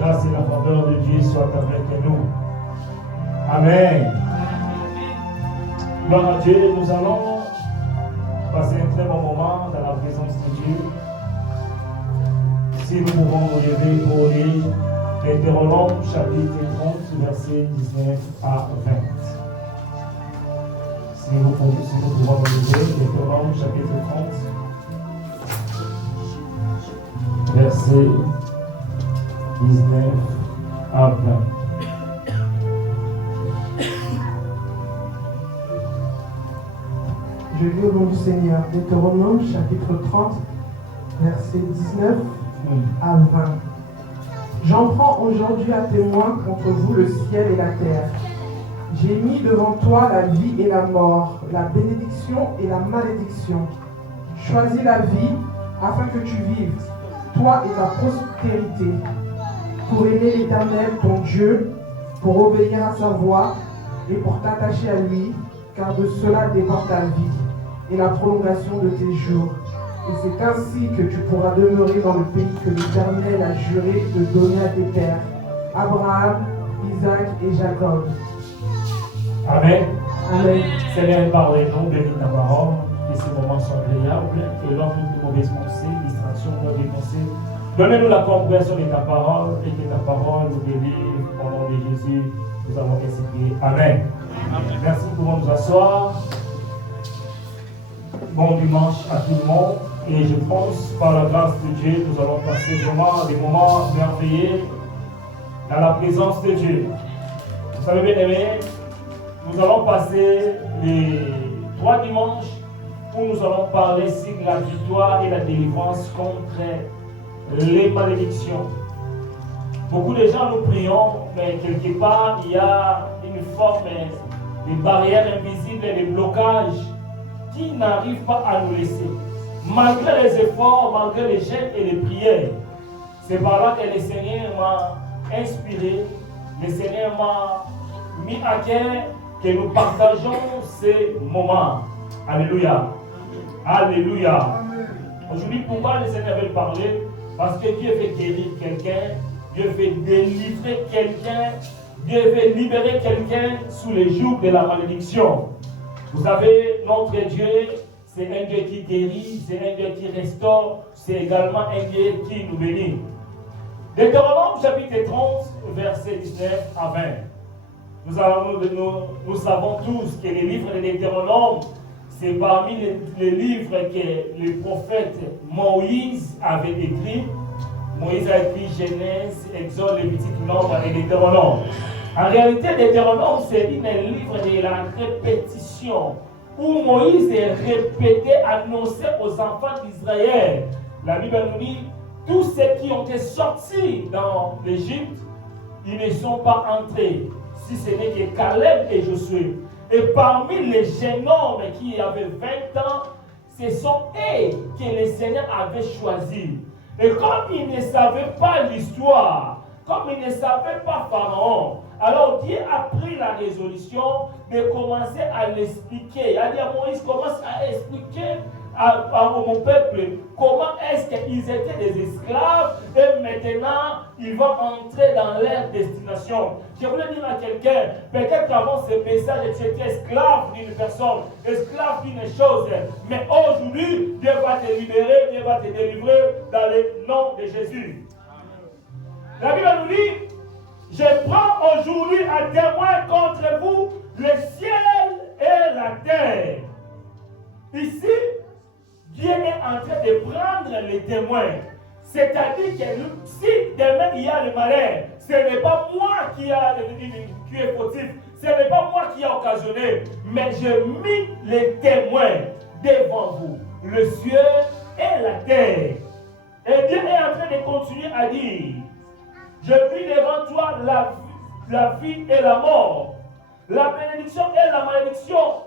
grâce et la faveur de Dieu soient avec nous. Amen. Gloire à Dieu, nous allons passer un très bon moment dans la présence de Dieu. Si nous pouvons nous lever pour lire Deutéronome chapitre 30, versets 19 à 20. Si nous pouvons nous lever, Deutéronome chapitre 30, versets 19 à 20. Je lis au nom du Seigneur, Deutéronome chapitre 30, versets 19 à 20. J'en prends aujourd'hui à témoin contre vous le ciel et la terre. J'ai mis devant toi la vie et la mort, la bénédiction et la malédiction. Choisis la vie afin que tu vives, toi et ta postérité, pour aimer l'Éternel ton Dieu, pour obéir à sa voix et pour t'attacher à lui, car de cela dépend ta vie et la prolongation de tes jours. Et c'est ainsi que tu pourras demeurer dans le pays que l'Éternel a juré de donner à tes pères, Abraham, Isaac et Jacob. Amen. Amen. Seigneur, parlez-nous, bénis ta parole, que ces moments soient agréables, et l'homme de mauvaises pensées, distractions, mauvaises pensées. Donnez-nous la compréhension de ta parole, et que ta parole nous délivre au nom de Jésus. Nous avons ainsi prié. Amen. Amen. Merci, nous pouvons nous asseoir. Bon dimanche à tout le monde. Et je pense, par la grâce de Dieu, nous allons passer vraiment des moments merveilleux dans la présence de Dieu. Vous savez bien aimé, nous allons passer les 3 dimanches où nous allons parler sur la victoire et la délivrance contre les malédictions. Beaucoup de gens nous prions, mais quelque part, il y a une forme de barrière invisible et de blocage qui n'arrive pas à nous laisser. Malgré les efforts, malgré les jeûnes et les prières, c'est par là que le Seigneur m'a inspiré, le Seigneur m'a mis à cœur que nous partageons ces moments. Alléluia. Alléluia. Aujourd'hui, pourquoi le Seigneur veut parler? Parce que Dieu veut guérir quelqu'un, Dieu veut délivrer quelqu'un, Dieu veut libérer quelqu'un sous les jours de la malédiction. Vous savez, notre Dieu, c'est un Dieu qui guérit, c'est un Dieu qui restaure, c'est également un Dieu qui nous bénit. Deutéronome chapitre 30, verset 19 à 20. Nous savons tous que les livres de Deutéronome, c'est parmi les livres que le prophète Moïse avait écrit. Moïse a écrit Genèse, Exode, Lévitique, Nombre et Deutéronome. En réalité, Deutéronome, c'est un livre de la répétition, où Moïse est répété, annoncé aux enfants d'Israël. La Bible nous dit, tous ceux qui ont été sortis dans l'Égypte, ils ne sont pas entrés, si ce n'est que Caleb et Josué. Et parmi les jeunes hommes qui avaient 20 ans, ce sont eux que le Seigneur avait choisis. Et comme ils ne savaient pas l'histoire, comme ils ne savaient pas Pharaon, alors Dieu a pris la résolution de commencer à l'expliquer. Il a dit à Moïse, commence à expliquer à mon peuple comment est-ce qu'ils étaient des esclaves et maintenant ils vont entrer dans leur destination. Je voulais dire à quelqu'un, peut-être avant ce message, tu étais esclave d'une personne, esclave d'une chose, mais aujourd'hui, Dieu va te libérer, Dieu va te délivrer dans le nom de Jésus. La Bible nous dit, je prends aujourd'hui à témoin contre vous le ciel et la terre. Ici, Dieu est en train de prendre les témoins. C'est-à-dire que si demain il y a le malheur, ce n'est pas moi qui est fautif, ce n'est pas moi qui ai occasionné, mais j'ai mis les témoins devant vous, le ciel et la terre. Et Dieu est en train de continuer à dire, je prie devant toi la vie et la mort, la bénédiction et la malédiction.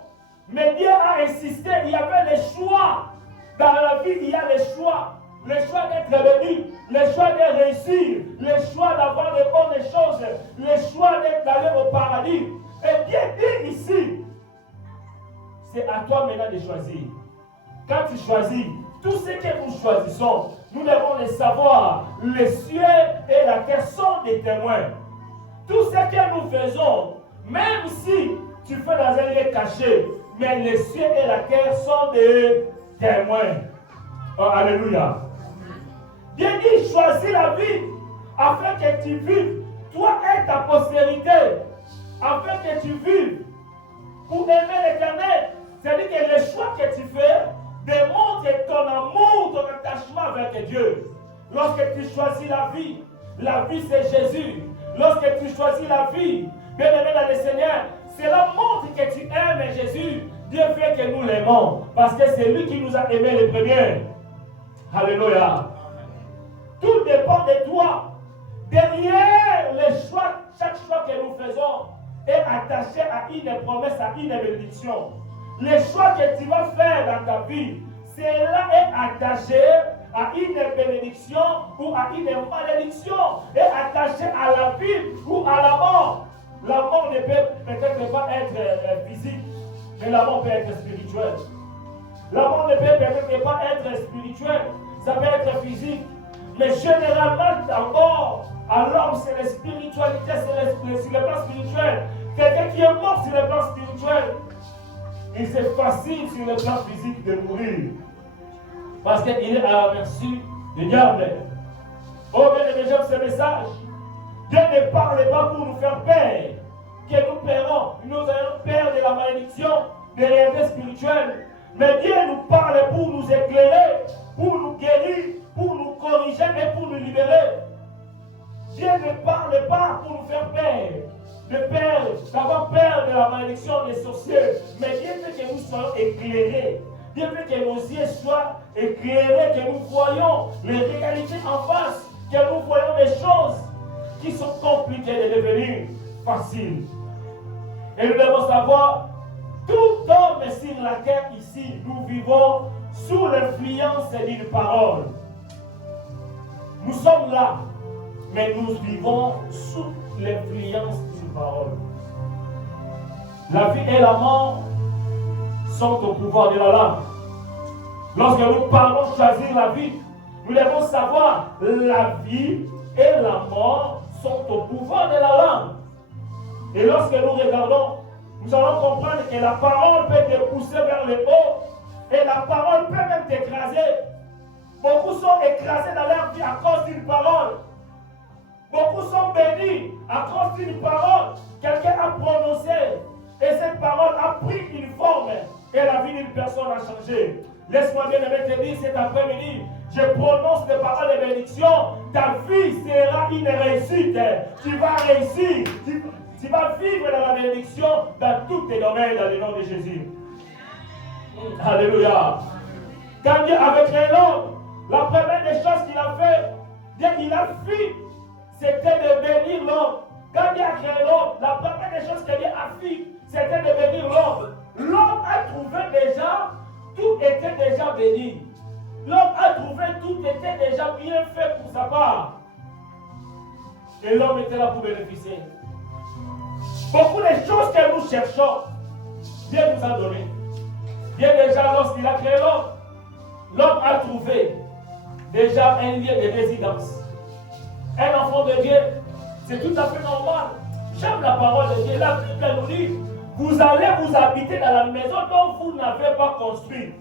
Mais Dieu a insisté, il y avait le choix. Dans la vie, il y a le choix d'être béni, le choix de réussir, le choix d'avoir de bonnes choses, le choix d'aller au paradis. Et Dieu dit ici, c'est à toi maintenant de choisir. Quand tu choisis, tout ce que nous choisissons, nous devons le savoir. les cieux et la terre sont des témoins. Tout ce que nous faisons, même si tu fais dans un lieu caché, mais les cieux et la terre sont des témoins. Oh, alléluia. Bien dit, choisis la vie afin que tu vives, toi et ta postérité, afin que tu vives pour aimer l'Éternel. C'est-à-dire que les choix que tu fais démontrent ton amour, ton attachement avec Dieu. Lorsque tu choisis la vie c'est Jésus. Lorsque tu choisis la vie, bien-aimé dans le Seigneur, cela montre que tu aimes Jésus. Dieu fait que nous l'aimons, parce que c'est lui qui nous a aimés les premiers. Alléluia. Tout dépend de toi. Derrière les choix, chaque choix que nous faisons est attaché à une promesse, à une bénédiction. Les choix que tu vas faire dans ta vie, cela est attaché à une bénédiction ou à une malédiction, est attaché à la vie ou à la mort. La mort ne peut peut-être pas être physique, mais la mort peut être spirituelle. La mort ne peut peut-être pas être spirituelle, ça peut être physique. Mais généralement, d'abord, à l'homme, c'est la spiritualité, c'est sur le plan spirituel. Quelqu'un qui est mort sur le plan spirituel, il c'est facile sur le plan physique de mourir. Parce qu'il est à la merci du diable. Oh, bien aimé, j'aime ce message. Dieu ne parle pas pour nous faire peur, que nous paierons. Nous allons peur de la malédiction, des réalités spirituelles. Mais Dieu nous parle pour nous éclairer, pour nous guérir, pour nous corriger et pour nous libérer. Dieu ne parle pas pour nous faire peur, d'avoir peur de la malédiction des sorciers. Mais Dieu veut que nous soyons éclairés. Dieu veut que nos yeux soient éclairés, que nous voyons les réalités en face, que nous voyons des choses qui sont compliquées de devenir faciles. Et nous devons savoir, tout homme sur la terre ici, nous vivons sous l'influence d'une parole. Nous sommes là, mais nous vivons sous l'influence d'une parole. La vie et la mort sont au pouvoir de la langue. Lorsque nous parlons de choisir la vie, nous devons savoir la vie et la mort sont au pouvoir de la langue. Et lorsque nous regardons, nous allons comprendre que la parole peut te pousser vers le haut et la parole peut même t'écraser. Beaucoup sont écrasés dans leur vie à cause d'une parole. Beaucoup sont bénis à cause d'une parole. Quelqu'un a prononcé et cette parole a pris une forme et la vie d'une personne a changé. Laisse-moi bien te dire cet après-midi, je prononce des paroles de bénédiction. Ta vie sera une réussite. Tu vas réussir. Tu vas vivre dans la bénédiction dans tous tes domaines dans le nom de Jésus. Alléluia. Quand Dieu avait créé l'homme, la première des choses qu'il a fait, dès qu'il a fait, c'était de bénir l'homme. Quand Dieu a créé l'homme, la première des choses que Dieu a fait, c'était de bénir l'homme. L'homme a trouvé déjà, tout était déjà béni. L'homme a trouvé, tout était déjà bien fait pour sa part. Et l'homme était là pour bénéficier. Beaucoup de choses que nous cherchons, Dieu nous a donné. Dieu déjà, lorsqu'il a créé l'homme, l'homme a trouvé déjà un lieu de résidence. Un enfant de Dieu, c'est tout à fait normal. J'aime la parole de Dieu. La Bible nous dit, vous allez vous habiter dans la maison dont vous n'avez pas construit.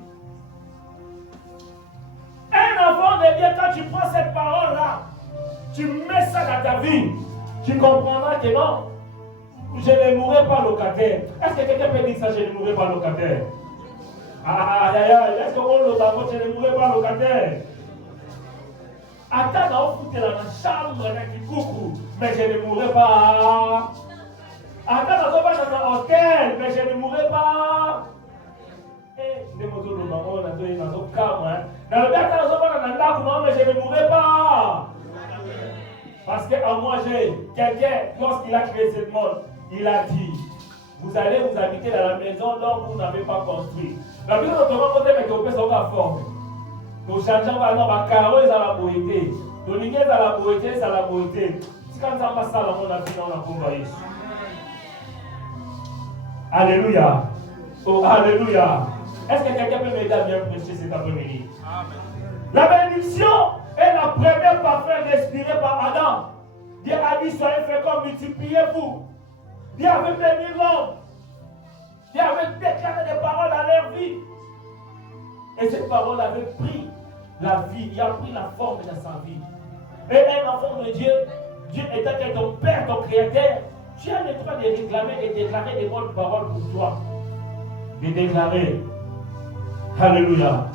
Un enfant de Dieu, quand tu prends cette parole-là, tu mets ça dans ta vie, tu comprendras que non, je ne mourrai pas locataire. Est-ce que quelqu'un peut dire ça, je ne mourrai pas locataire? Est-ce qu'on le d'abord, je ne mourrai pas locataire? Attends, on fout dans la chambre avec coucou, mais je ne mourrai pas. Attends, on va dans un hôtel, mais je ne mourrai pas. Dans le bien, mais je ne mourrai pas. Parce qu'à moi, j'ai quelqu'un, lorsqu'il a créé ce monde, il a dit, vous allez vous habiter dans la maison dont vous n'avez pas construit. La maison dont on va monter, mais qu'on peut s'en forme. Donc, changeant par exemple, à carreau, ils ont la beauté. Donc, les gars, la beauté, ça la beauté. C'est comme ça, on va ça dans mon avis, on a combattu. Alléluia. Oh, alléluia. Est-ce que quelqu'un peut m'aider à bien prêcher cet après-midi? La bénédiction Et la première parfum respirée par Adam, Dieu a dit, soyez féconds, multipliez-vous. Dieu avait béni l'homme. Dieu avait déclaré des paroles à leur vie. Et cette parole avait pris la vie, il a pris la forme de sa vie. Et un enfant de Dieu, Dieu étant que ton Père, ton Créateur, tu as le droit de réclamer et déclarer des bonnes paroles pour toi. De déclarer. Alléluia.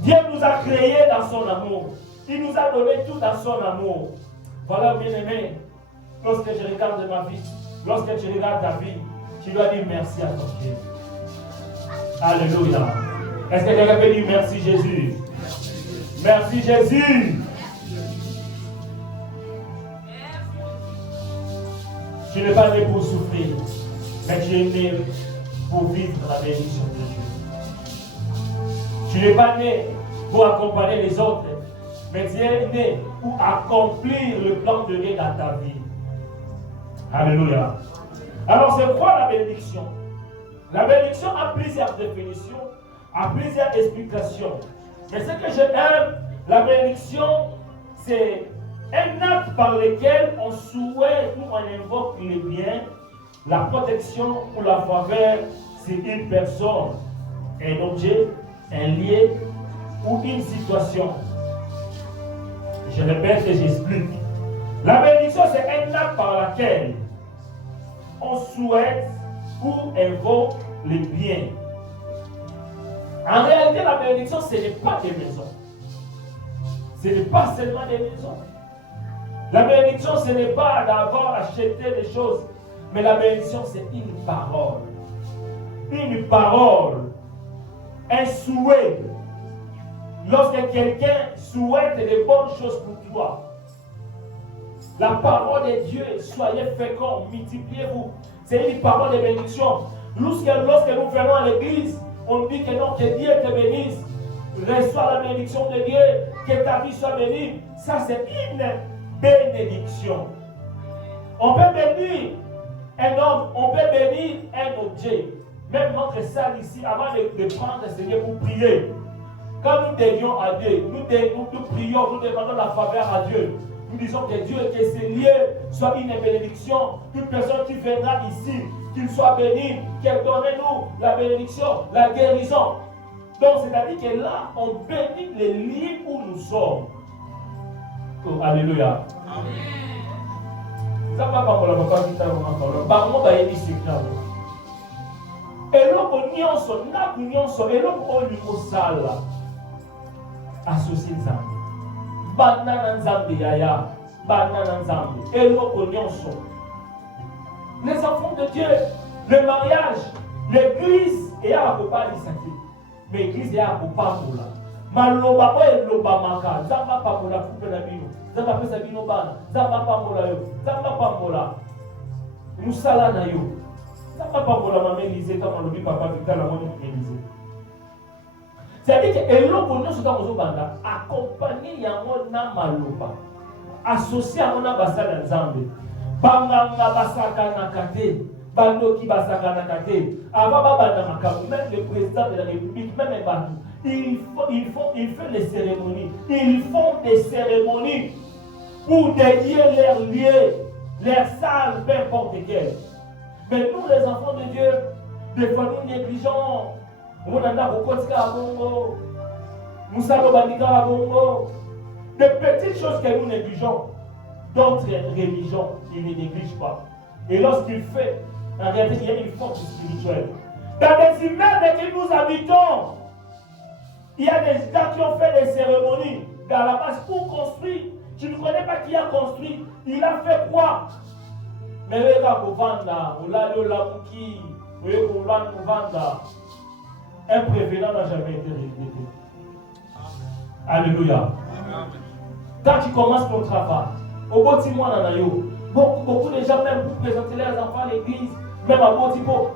Dieu nous a créés dans son amour. Il nous a donné tout dans son amour. Voilà, bien-aimé, lorsque je regarde ma vie, lorsque tu regardes ta vie, tu dois dire merci à ton Dieu. Alléluia. Est-ce que quelqu'un peut dire merci Jésus? Merci Jésus. Tu n'es pas né pour souffrir, mais tu es né pour vivre la bénédiction de Dieu. Tu n'es pas né pour accompagner les autres, mais tu es né pour accomplir le plan de Dieu dans ta vie. Alléluia. Alors c'est quoi la bénédiction? La bénédiction a plusieurs définitions, a plusieurs explications. Mais ce que j'aime, la bénédiction, c'est un acte par lequel on souhaite ou on invoque le bien, la protection ou la faveur sur une personne, un objet, un lieu ou une situation. Je répète et j'explique. La bénédiction, c'est un acte par lequel on souhaite ou invoque le bien. En réalité, la bénédiction, ce n'est pas des maisons. Ce n'est pas seulement des maisons. La bénédiction, ce n'est pas d'avoir acheté des choses, mais la bénédiction, c'est une parole. Une parole, un souhait. Lorsque quelqu'un souhaite de bonnes choses pour toi, la parole de Dieu, soyez féconds, multipliez-vous. C'est une parole de bénédiction. Lorsque nous venons à l'église, on dit que non, que Dieu te bénisse. Reçois la bénédiction de Dieu, que ta vie soit bénie. Ça, c'est une bénédiction. On peut bénir un homme, on peut bénir un objet. Même notre salle ici, avant de prendre le Seigneur pour prier, quand nous dédions à Dieu, nous prions, nous demandons la faveur à Dieu. Nous disons que Dieu, que ce lieu soit une bénédiction. Toute personne qui viendra ici, qu'il soit béni, qu'elle donne-nous la bénédiction, la guérison. Donc, c'est-à-dire que là, on bénit les lieux où nous sommes. Oh, alléluia. Amen. Ça va pas pour la papa qui t'a encore. Bah, moi, bah, il dit c'est clair. Et là, on y en sort, là, on y en sort, et là, on lui sale. Associé Nzambe. Banana Nzambe yaya. Banana Nzambe. Et là, on y en sort. Les enfants de Dieu, le mariage, l'église, et à la copa sacré. Mais l'église est à copa pour là. Maloba oye loba maka. Zamba pa pour la coupe la bino. Zamba pesa bino bana. Zamba pa pour la yo. Zamba pa pour la. Musala na yo. Zamba pa pour la maman Élisée comme on le dit papa Victor la maman Élisée. C'est-à-dire que eloko nyonso ka mozo banda accompagner yango na maloba. Associé à mon ambassadeur Nzambe. Banganga basaka na kate. Bandoki basaka na kate. Avant baba makamu, même le président de la République, même un bateau. Ils font des cérémonies. Ils font des cérémonies pour dédier leurs lieux, leurs salles, peu importe quelles. Mais nous, les enfants de Dieu, des fois nous négligeons. On a des petites choses que nous négligeons. D'autres religions, ils ne négligent pas. Et lorsqu'il fait, en réalité, il y a une force spirituelle. Dans les immeubles que nous habitons, il y a des gens qui ont fait des cérémonies dans la base pour construire. Tu ne connais pas qui a construit. Il a fait quoi? Mais regarde, un prévenant n'a jamais été répété. Alléluia. Quand tu commences ton travail, au bout de mois, beaucoup de gens, même pour présenter leurs enfants à l'église, même à Botipo,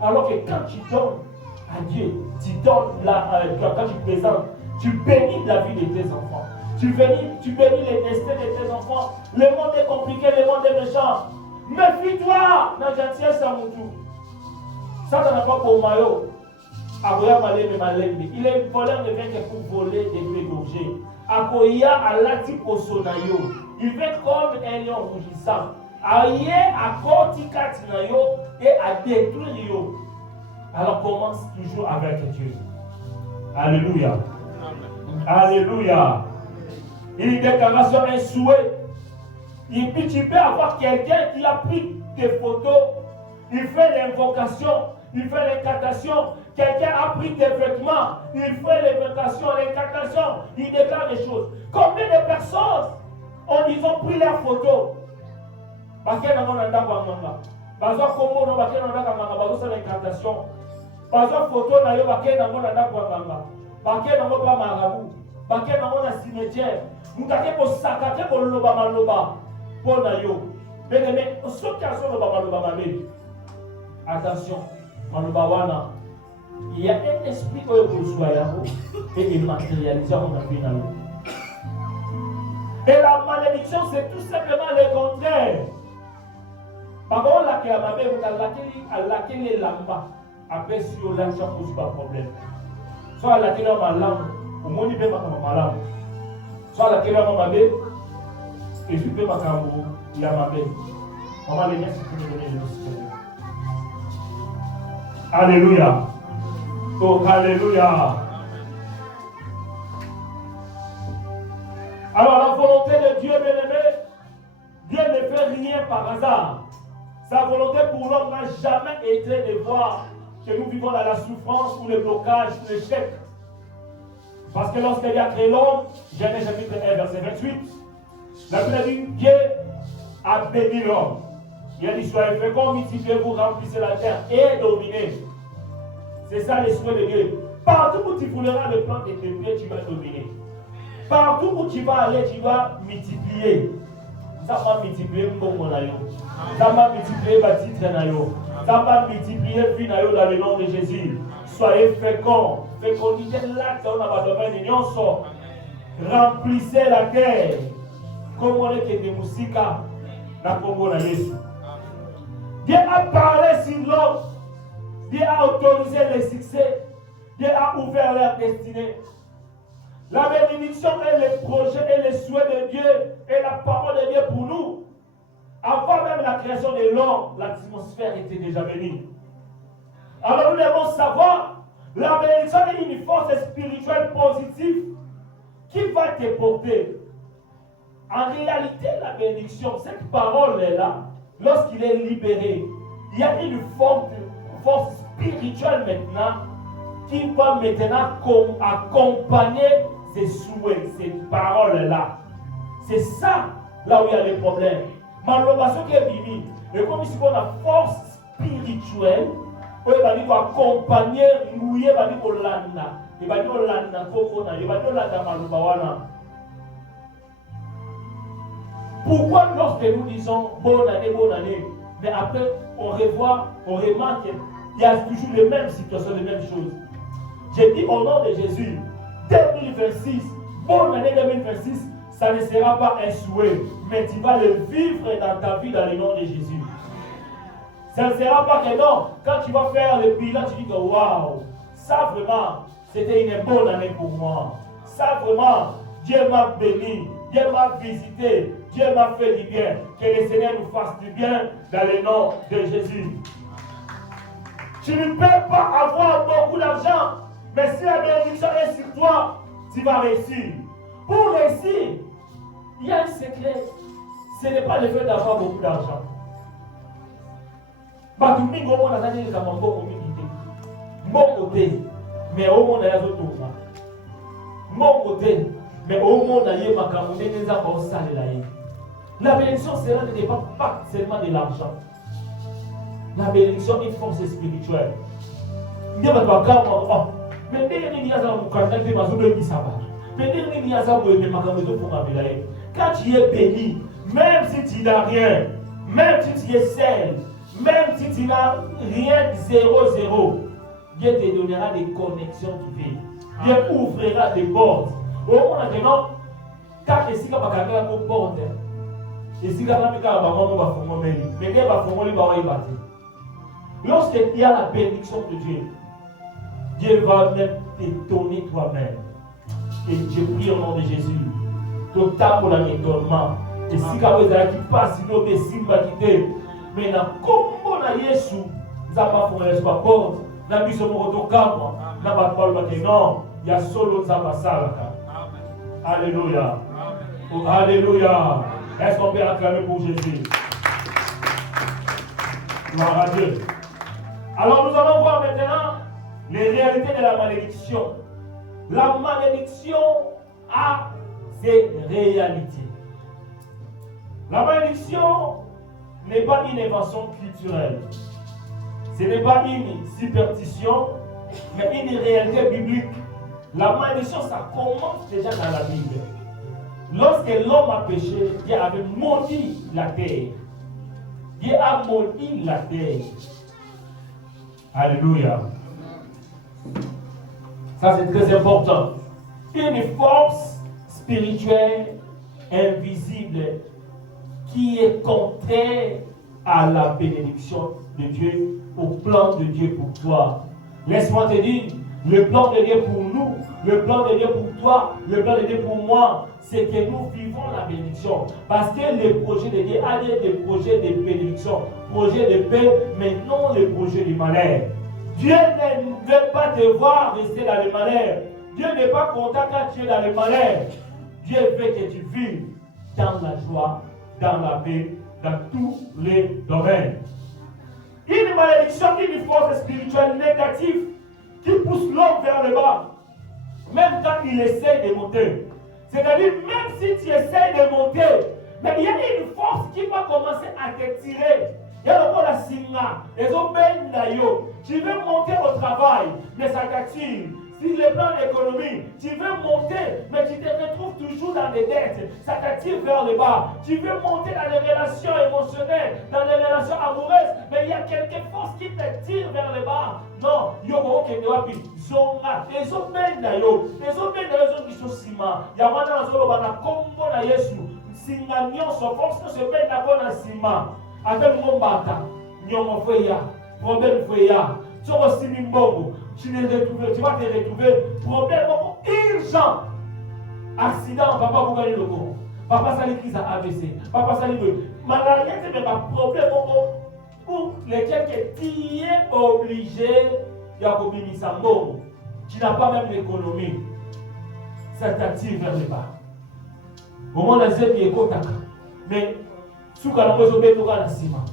alors que quand tu donnes à Dieu, tu donnes quand tu présentes, tu bénis la vie de tes enfants. Tu bénis les destins de tes enfants. Le monde est compliqué, le monde est méchant. Méfie-toi dans gentillesse à mon tour. Ça n'a pas pour maillot. Il est voleur ne vient que pour voler et dégorger. Akoya alati posonayo. Il fait comme un lion rougissant. Aïe à kotikati nayo et à détruire yo. Alors commence toujours avec Dieu. Alléluia. Alléluia. Il déclare sur un souhait. Et puis tu peux avoir quelqu'un qui a pris des photos. Il fait l'invocation. Il fait l'incantation. Quelqu'un a pris des vêtements. Il fait l'invocation, l'incantation. Il déclare des choses. Combien de personnes ils ont pris leurs photos? Parce qu'il y a un incantation. Parce photo na yo baké na mona ndako nganga baké na mona marabu baké na mona cimetière mutake ko sakate ko loba maloba pona yo mais soki aso loba maloba mabe attention maloba wana il y a un esprit qui est pour et il matérialise on a vu dans l'eau. Et la malédiction c'est tout simplement le contraire. Par contre la que mabe vous laquelle lamba. Après, si on l'a ça pose pas de problème. Soit la télé ma langue, au moins il peut pas comme ma langue. Soit la télé ma bébé, et je peux pas comme il y a ma bébé. On va les mettre pour nous donner le Seigneur. Alléluia. Oh, alléluia. Alors, la volonté de Dieu, bien-aimé, Dieu ne fait rien par hasard. Sa volonté pour l'homme n'a jamais été de voir que nous vivons dans la souffrance ou le blocage ou l'échec. Parce que lorsqu'il a créé l'homme, Genèse chapitre 1, verset 28, la Bible a dit Dieu a béni l'homme. Il a dit soyez féconds, multipliez-vous, remplissez la terre et dominez. C'est ça les souhaits de Dieu. Partout où tu vouleras le plan de tes pieds, tu vas dominer. Partout où tu vas aller, tu vas multiplier. Ça va multiplier mon nayo. Ça va multiplier ma titre nayo. Ça va multiplier vie nayo dans le nom de Jésus. Soyez féconds. Fécondité là, on a pas de l'union sort. Remplissez la terre. Comme on est que des moussika dans Congo na Jésus. Dieu a parlé sur l'homme. Dieu a autorisé le succès. Dieu a ouvert leur destinée. La bénédiction est le projet et le souhait de Dieu et la parole de Dieu pour nous. Avant même la création de l'homme, l'atmosphère était déjà bénie. Alors nous devons savoir, la bénédiction est une force spirituelle positive qui va te porter. En réalité, la bénédiction, cette parole-là, lorsqu'il est libéré, il y a une force spirituelle maintenant qui va maintenant accompagner ces souhaits, ces paroles-là. C'est ça, là où il y a des problèmes. Malheureusement, qui est vivant, et comme ici, on a force spirituelle, on va dire accompagner, nous y va dire Olanda, il va dire Olanda, il va dire Olanda Malubawana. Pourquoi lorsque nous disons bonne année, mais après on revoit, on remarque qu'il y a toujours les mêmes situations, les mêmes choses. J'ai dit au nom de Jésus, 2026, bonne année 2026, ça ne sera pas un souhait, mais tu vas le vivre dans ta vie dans le nom de Jésus. Ça ne sera pas que non, quand tu vas faire le bilan, tu dis que waouh, ça vraiment, c'était une bonne année pour moi. Ça vraiment, Dieu m'a béni, Dieu m'a visité, Dieu m'a fait du bien. Que le Seigneur nous fasse du bien dans le nom de Jésus. Tu ne peux pas avoir beaucoup d'argent, mais si la bénédiction est sur toi, tu vas réussir. Pour réussir, il y a un secret. Ce n'est pas le fait d'avoir beaucoup d'argent. Mais au monde, mais au monde, la bénédiction sera ne dépend pas seulement de l'argent. La bénédiction est une force spirituelle. Mais quand tu es béni, même si tu n'as rien, même si tu es seul, même si tu n'as rien, 0, Dieu te donnera des connexions divines. Dieu ouvrira des portes. Au moment maintenant, quand tu es une porte, lorsqu'il y a la bénédiction de Dieu, Dieu va même t'étonner toi-même. Et je prie au nom de Jésus. Total pour l'étonnement. Et si vous avez qui passe, sinon des simba quitter. Mais dans combo na Yesu, nous n'avons pas fait l'espoir pauvre. Nous avons mis ce mot au camp. Nous n'avons pas parlé de non. Il y a solo Zabasala. Alléluia. Oh, alléluia. Est-ce qu'on peut acclamer pour Jésus? Gloire à Dieu. Alors nous allons voir maintenant les réalités de la malédiction. La malédiction a ses réalités. La malédiction n'est pas une invention culturelle. Ce n'est pas une superstition, mais une réalité biblique. La malédiction, ça commence déjà dans la Bible. Lorsque l'homme a péché, Dieu avait maudit la terre. Dieu a maudit la terre. Alléluia. Ça, c'est très important. Une force spirituelle invisible qui est contraire à la bénédiction de Dieu, au plan de Dieu pour toi. Laisse-moi te dire, le plan de Dieu pour nous, le plan de Dieu pour toi, le plan de Dieu pour moi, c'est que nous vivons la bénédiction. Parce que le projet de Dieu a des projets de bénédiction, projets de paix, mais non les projets du malheur. Dieu ne veut pas te voir rester dans le malheur. Dieu n'est pas content quand tu es dans le malheur. Dieu veut que tu vives dans la joie, dans la paix, dans tous les domaines. Une malédiction, une force spirituelle négative qui pousse l'homme vers le bas, même quand il essaie de monter. C'est-à-dire, même si tu essaies de monter, mais il y a une force qui va commencer à te tirer. Il y a le la singa, les autres, tu veux monter au travail, mais ça t'attire. Si le plan d'économie, tu veux monter, mais tu te retrouves toujours dans des dettes, ça t'attire vers le bas. Tu veux monter dans les relations émotionnelles, dans les relations amoureuses, mais il y a quelque chose qui te tire vers le bas. Non, Yogo Kenewapi, Zonga, les autres qui sont ciment. Il y a un solo bana combo na Yesu, Singanion, son force se met d'abord dans ciment. Avec mon bata, Nyomo Freya, problème Freya, tu vas aussi Mbongo. Tu vas te retrouver problème urgent. Accident, papa vous gagnez le courant. Papa ça crise à AVC. Papa ça le maladie, c'est même un problème pour lesquels tu es obligé de Sambo. Tu n'as pas même l'économie. Ça t'attire vers le bas. Au moment où la zèbre est contacte. Mais sous la position de la ciment.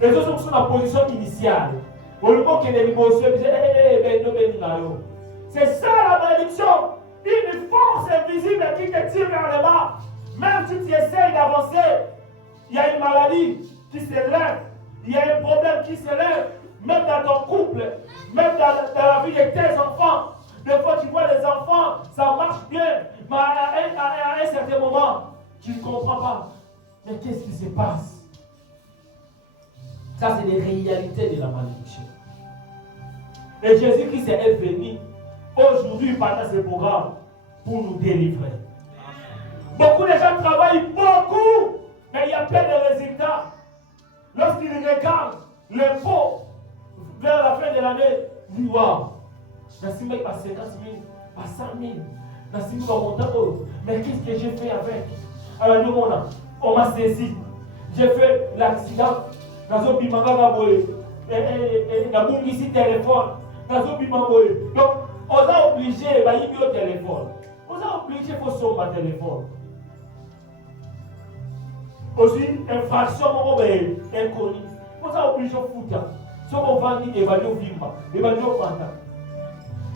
Les autres sont dans la position initiale. C'est ça la malédiction. Une force invisible qui te tire vers le bas. Même si tu essayes d'avancer, il y a une maladie qui se lève. Il y a un problème qui se lève. Même dans ton couple, même dans la vie de tes enfants. Des fois tu vois les enfants, ça marche bien. Mais à un certain moment, tu ne comprends pas. Mais qu'est-ce qui se passe? Ça, c'est les réalités de la malédiction. Et Jésus-Christ est venu aujourd'hui pendant ce programme pour nous délivrer. Beaucoup de gens travaillent beaucoup, mais il y a plein de résultats. Lorsqu'ils regardent l'impôt vers la fin de l'année, ils disent waouh, merci mec à 50 000, à 100 000, merci mec à montant. Mais qu'est-ce que j'ai fait avec? Alors nous, on m'a saisi. J'ai fait l'accident. Donc, on a obligé au téléphone. On a obligé pour son téléphone. Aussi, infraction inconnue. On a obligé au foot. Si on va dire évaluer au vivant, évaluer au fanta.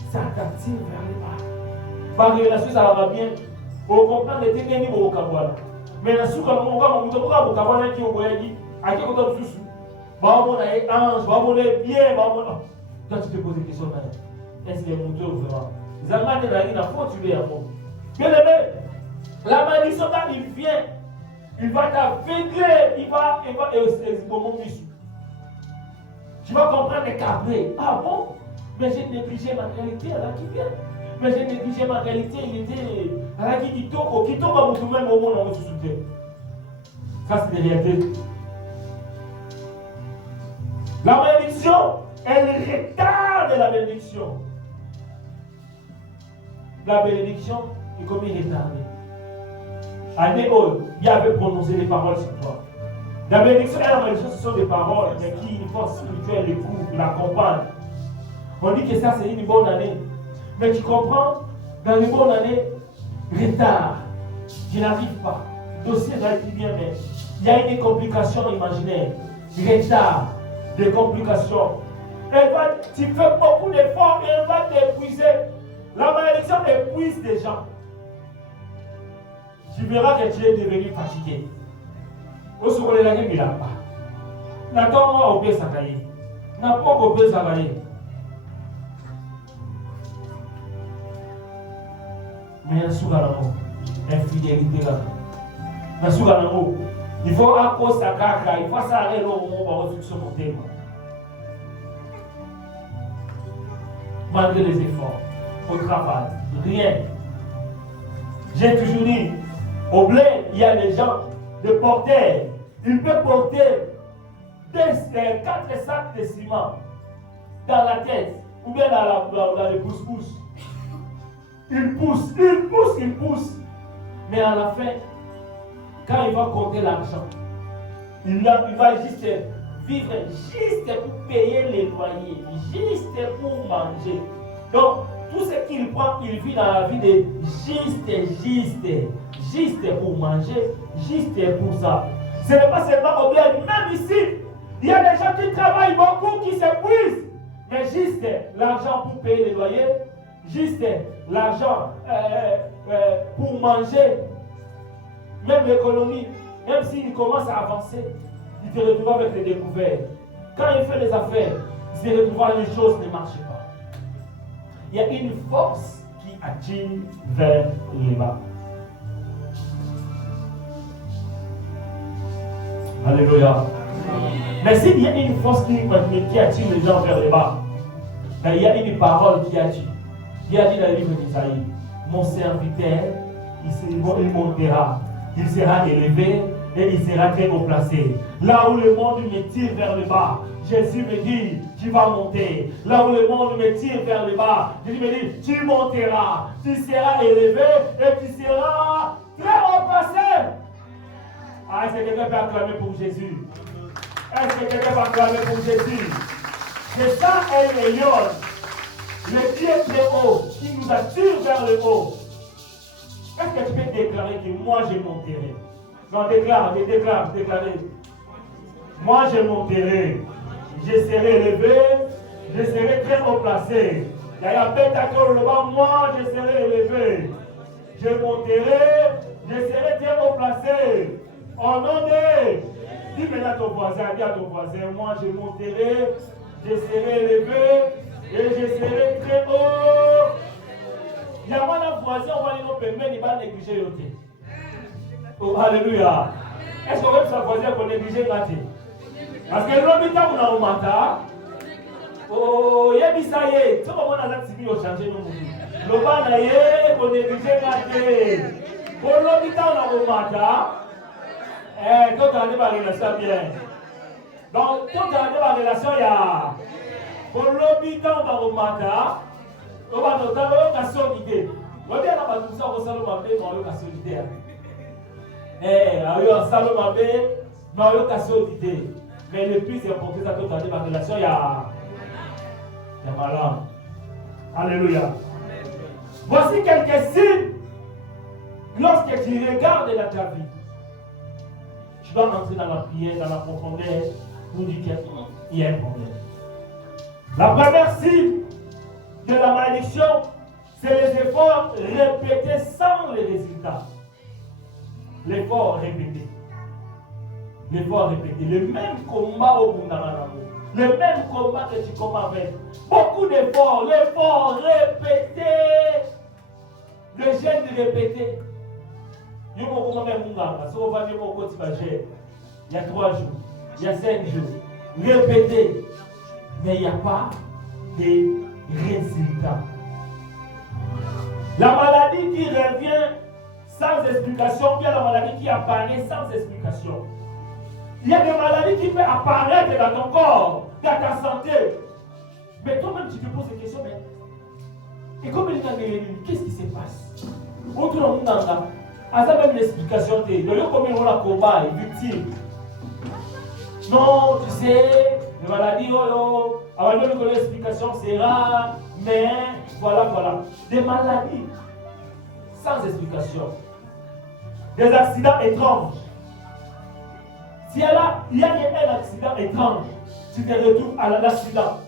Ça t'attire vers le bas. Par relation, ça va bien. On comprend les techniques au vocabulaire. Mais la soupe, on va au vocabulaire qui est au voyage. À qui on doit sous. Bon, est ange, bon, est bien, bon. Toi, tu te poses des questions. Est-ce qu'il est monté ou vraiment? Zaman est là, il a continué à fond. Bien aimé, la malédiction, quand il vient, il va t'aveugler, il va tu vas comprendre qu'après, ah bon, mais j'ai négligé ma réalité à la qui vient. Mais j'ai négligé ma réalité, il était à la qui tombe à vous même au monde, on va se soutenir. Ça, c'est des réalités. La malédiction, elle retarde la bénédiction. la bénédiction est comme retardée. Année où il avait prononcé des paroles sur toi. La bénédiction et la malédiction, ce sont des paroles, mais qui, une force spirituelle, l'écoute, l'accompagne. On dit que ça, c'est une bonne année. Mais tu comprends, dans une bonne année, retard, je n'arrive pas. Le dossier va être bien, mais il y a une complication imaginaire. Retard, des complications. Tu fais beaucoup d'efforts et elle va t'épuiser. La malédiction épuise des gens. Tu verras que tu es devenu fatigué. Au secours, la gueule, il n'a pas. N'attends-moi au pied Sakaye. N'a pas au pied Sakaye. Mais il y a un infidélité là. Il faut à cause de ça, il faut s'arrêter là où on va refuser mon thème. Malgré les efforts, au travail, rien. J'ai toujours dit, au blé, il y a des gens, des porteurs. Ils peuvent porter 4 sacs de ciment dans la tête ou bien dans le pouce-pouce. Ils poussent. Mais à la fin, quand il va compter l'argent, il va juste vivre juste pour payer les loyers, juste pour manger. Donc, tout ce qu'il prend, il vit dans la vie de juste pour manger, juste pour ça. Ce n'est pas seulement au bled, même ici, il y a des gens qui travaillent beaucoup, qui s'épuisent, mais juste l'argent pour payer les loyers, juste l'argent pour manger, même l'économie, même s'il commence à avancer, il se retrouve avec les découvertes. Quand il fait les affaires, il se retrouve avec les choses ne marchent pas. Il y a une force qui attire vers le bas. Alléluia. Mais s'il y a une force qui attire les gens vers le bas, ben, il y a une parole qui attire. Qui a dit dans le livre d'Isaïe, mon serviteur, il montera, il sera élevé et il sera très haut placé. Là où le monde me tire vers le bas, Jésus me dit, tu vas monter. Là où le monde me tire vers le bas, Jésus me dit, tu monteras, tu seras élevé et tu seras très haut placé. Ah, est-ce que quelqu'un peut acclamer pour Jésus? Est-ce que quelqu'un peut acclamer pour Jésus? C'est ça, un lion. Le Dieu très haut qui nous attire vers le haut. Est-ce que tu peux déclarer que moi je monterai? Non, déclare. Moi je monterai. Je serai élevé. Je serai très haut placé. Il y a un pétacole là-bas. Moi je serai élevé. Je monterai. Je serai très haut placé. Au nom de. Dis maintenant à ton voisin, moi je monterai. Je serai élevé. Et je serai très haut. Il y a un voisin, on va lui permettre, il va négliger le thé. Oh, alléluia. Est-ce qu'on veut sa voisin pour négliger le thé? Parce que l'homme on a un matin. Oh, il y a des ça y est. Tu vois, on a la TV au changer nos mots. Le ban a yé pour négliger le thé. Pour l'homme on a un matin. Quand tu as des relation bien. Donc, quand tu as des relations, il y a. Pour l'habitant dans le matin, on va noter l'occasion d'idée. On dit à la base, on va salomabé, on va l'occasion d'idée. On salomabé, on va l'occasion d'idée. Mais le plus important, c'est que dans la relation, il y a malheur. Alléluia. Voici quelques signes. Lorsque tu regardes dans ta vie, tu dois entrer dans la prière, dans la profondeur, pour dire qu'il y a un problème. La première signe de la malédiction, c'est les efforts répétés sans les résultats. L'effort répété. Le même combat au Bundamanamo. Le même combat que tu combats avec. Beaucoup d'efforts. L'effort répété. Le gène répété. Il y a 3 jours. Il y a 5 jours. Répété. Mais il n'y a pas de résultats. La maladie qui revient sans explication, bien la maladie qui apparaît sans explication. Il y a des maladies qui peuvent apparaître dans ton corps, dans ta santé. Mais toi-même, tu te poses des questions, mais Et comme il dit, qu'est-ce qui se passe? Autre monde, à ça même l'explication, de comment on a combat, victime. Non, tu sais, les maladies, avant de donner l'explication, c'est rare, mais voilà. Des maladies sans explication. Des accidents étranges. Si il y a un accident étrange, tu te retrouves à l'accident.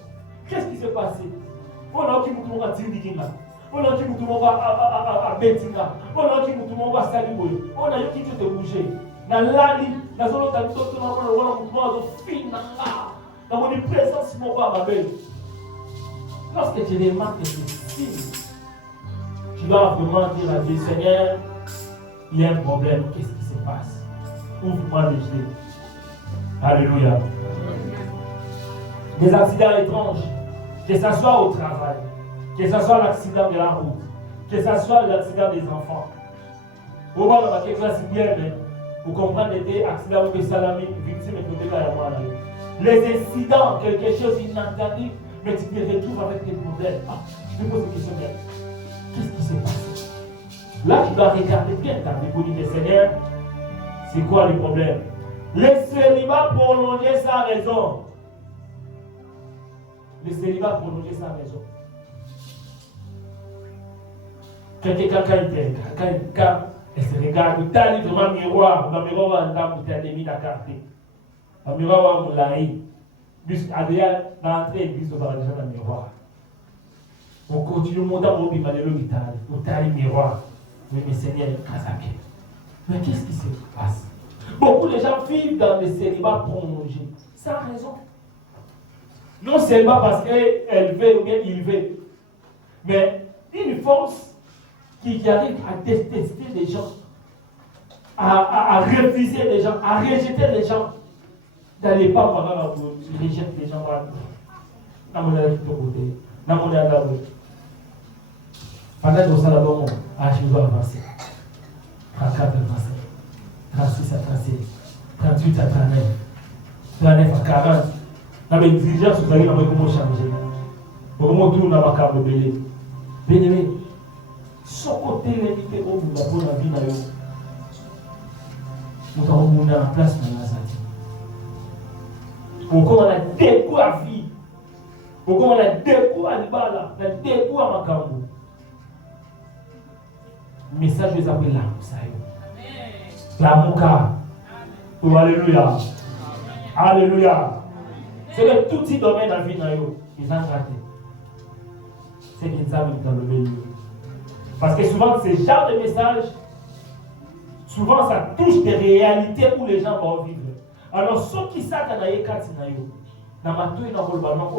Qu'est-ce qui s'est passé? On a qui nous à Tindikinga. On a qui nous à Betinga. On a qui nous à Saliboué. On a qui te bouger. Dans l'année, dans le temps dans mon présence, ma belle. Lorsque tu remarques ces signes, tu dois vraiment dire à Dieu, Seigneur, il y a un problème, qu'est-ce qui se passe? Ouvre-moi les yeux. Alléluia. Des accidents étranges, que ce soit au travail, que ce soit l'accident de la route, que ce soit l'accident des enfants. Vous voyez, quelque chose de bien, mais vous comprenez des accidents où les salami, victimes et tout les incidents, quelque chose d'inattendu, mais tu te retrouves avec des problèmes. Je te pose une question, qu'est-ce qui s'est passé? Là, tu dois regarder bien ta vie pour dire, Seigneur, c'est quoi le problème? Le célibat prolongé sans raison. Le célibat prolongé sans raison. Quand elle se regarde, tu as dit vraiment miroir, le miroir va en train de mis la carte. Le miroir va en laï. Adrien, dans l'entrée, l'église va déjà dans le miroir. On continue montant au bimane l'hôpital, au tali miroir. Mais Seigneur, mais qu'est-ce qui se passe? Beaucoup de gens vivent dans des célibats prolongés, sans raison. Non seulement parce qu'elle veut ou bien il veut, mais une force qui arrive à détester les gens, à refuser les gens, à rejeter les gens. N'allez pas voir vous rejeter les gens. Pendant que ça là-bas, je dois avancer. 34 à 35, 36 à 37, 38 à 39, 39 à 40. Dans les dirigeants, vous allez voir comment changer. Comment tout n'a pas qu'à me belé. Bien-aimé, ce côté limité où vous avez la vie, nous avons en place dans la salle. Pourquoi on a deux coups à vie? Pourquoi on a deux coups à l'ibala? On a deux coups à Makambo. Message les appelle là, ça y est. La mouka. Oh, alléluia. Alléluia. C'est que tout petit domaine dans la vie, ils ont raté. C'est qu'ils savent dans le milieu. Parce que souvent, ce genre de message, souvent ça touche des réalités où les gens vont vivre. Alors, ceux qui savent qu'il y a quatre naïos, dans ma tour, ils n'ont pas le ballon,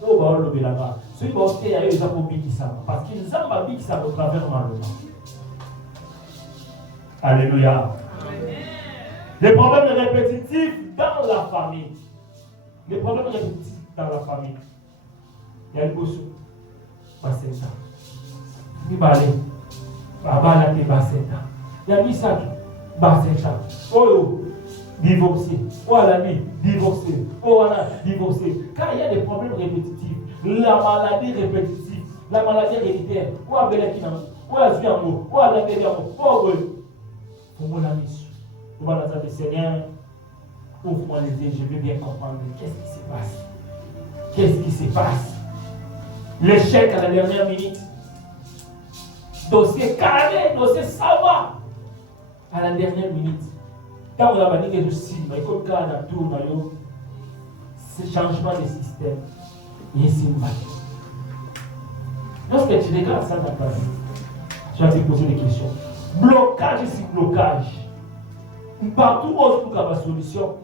ils vont le là-bas. Ceux qui vont faire, ils ont pas qui savent. Parce qu'ils ont pas qui savent au travers malheureusement. Alléluia. Les problèmes répétitifs dans la famille. Les problèmes répétitifs dans la famille. Il y a le bossou. Basenta. Il va aller. Baba la basenta. Il y a Misaki. Basenta. Oh, divorcé. Oh, l'ami, divorcé. Oh, voilà, divorcé. Quand il y a des problèmes répétitifs, la maladie répétitive, la maladie héréditaire, ou à Belekina, ou à Zuyamo, ou à la Béliamo, ou à pour mon ami, nous allons dire, Seigneur, ouvre-moi les yeux, je veux bien comprendre qu'est-ce qui se passe. Qu'est-ce qui se passe? L'échec à la dernière minute. Dossier carré, dossier savoir. À la dernière minute. Quand on a dit que nous signe, mais comme quand on a tourné, ce changement de système, il y a signe. Lorsque tu regardes ça dans ta vie, tu vas te poser des questions. Blocage sur blocage. Partout où on trouve la solution,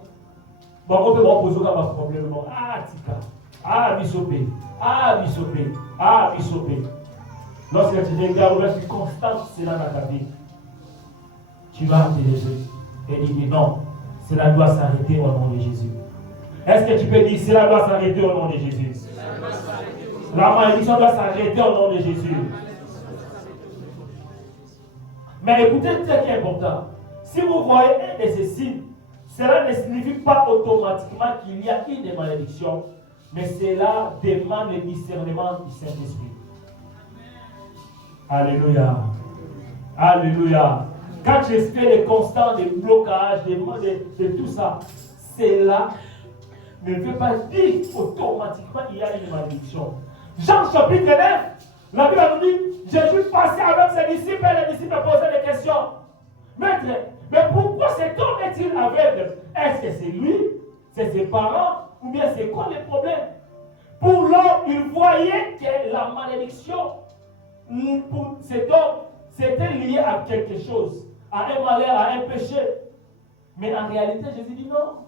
on peut poser un problème. Ah, tika. Ah, bisopé. Ah, bisopé. Ah, bisopé. Lorsque tu regardes, lorsque tu constates cela dans ta vie, tu vas te lever et dire non, cela doit s'arrêter au nom de Jésus. Est-ce que tu peux dire cela doit s'arrêter au nom de Jésus? La malédiction doit s'arrêter au nom de Jésus. Mais écoutez, très important. Si vous voyez un de ces signes, cela ne signifie pas automatiquement qu'il y a une malédiction, mais cela demande le discernement du Saint-Esprit. Alléluia. Alléluia. Quand j'espère les constants, des blocages, de tout ça, c'est là, ne veut pas dire automatiquement qu'il y a une malédiction. Jean chapitre 9, la Bible nous dit, Jésus passait avec ses disciples et les disciples posaient des questions. Maître, mais pourquoi cet homme est-il aveugle? Est-ce que c'est lui, c'est ses parents, ou bien c'est quoi le problème? Pour l'homme, il voyait que la malédiction, pour cet homme, c'était lié à quelque chose, à un malheur, à un péché. Mais en réalité, Jésus dit non.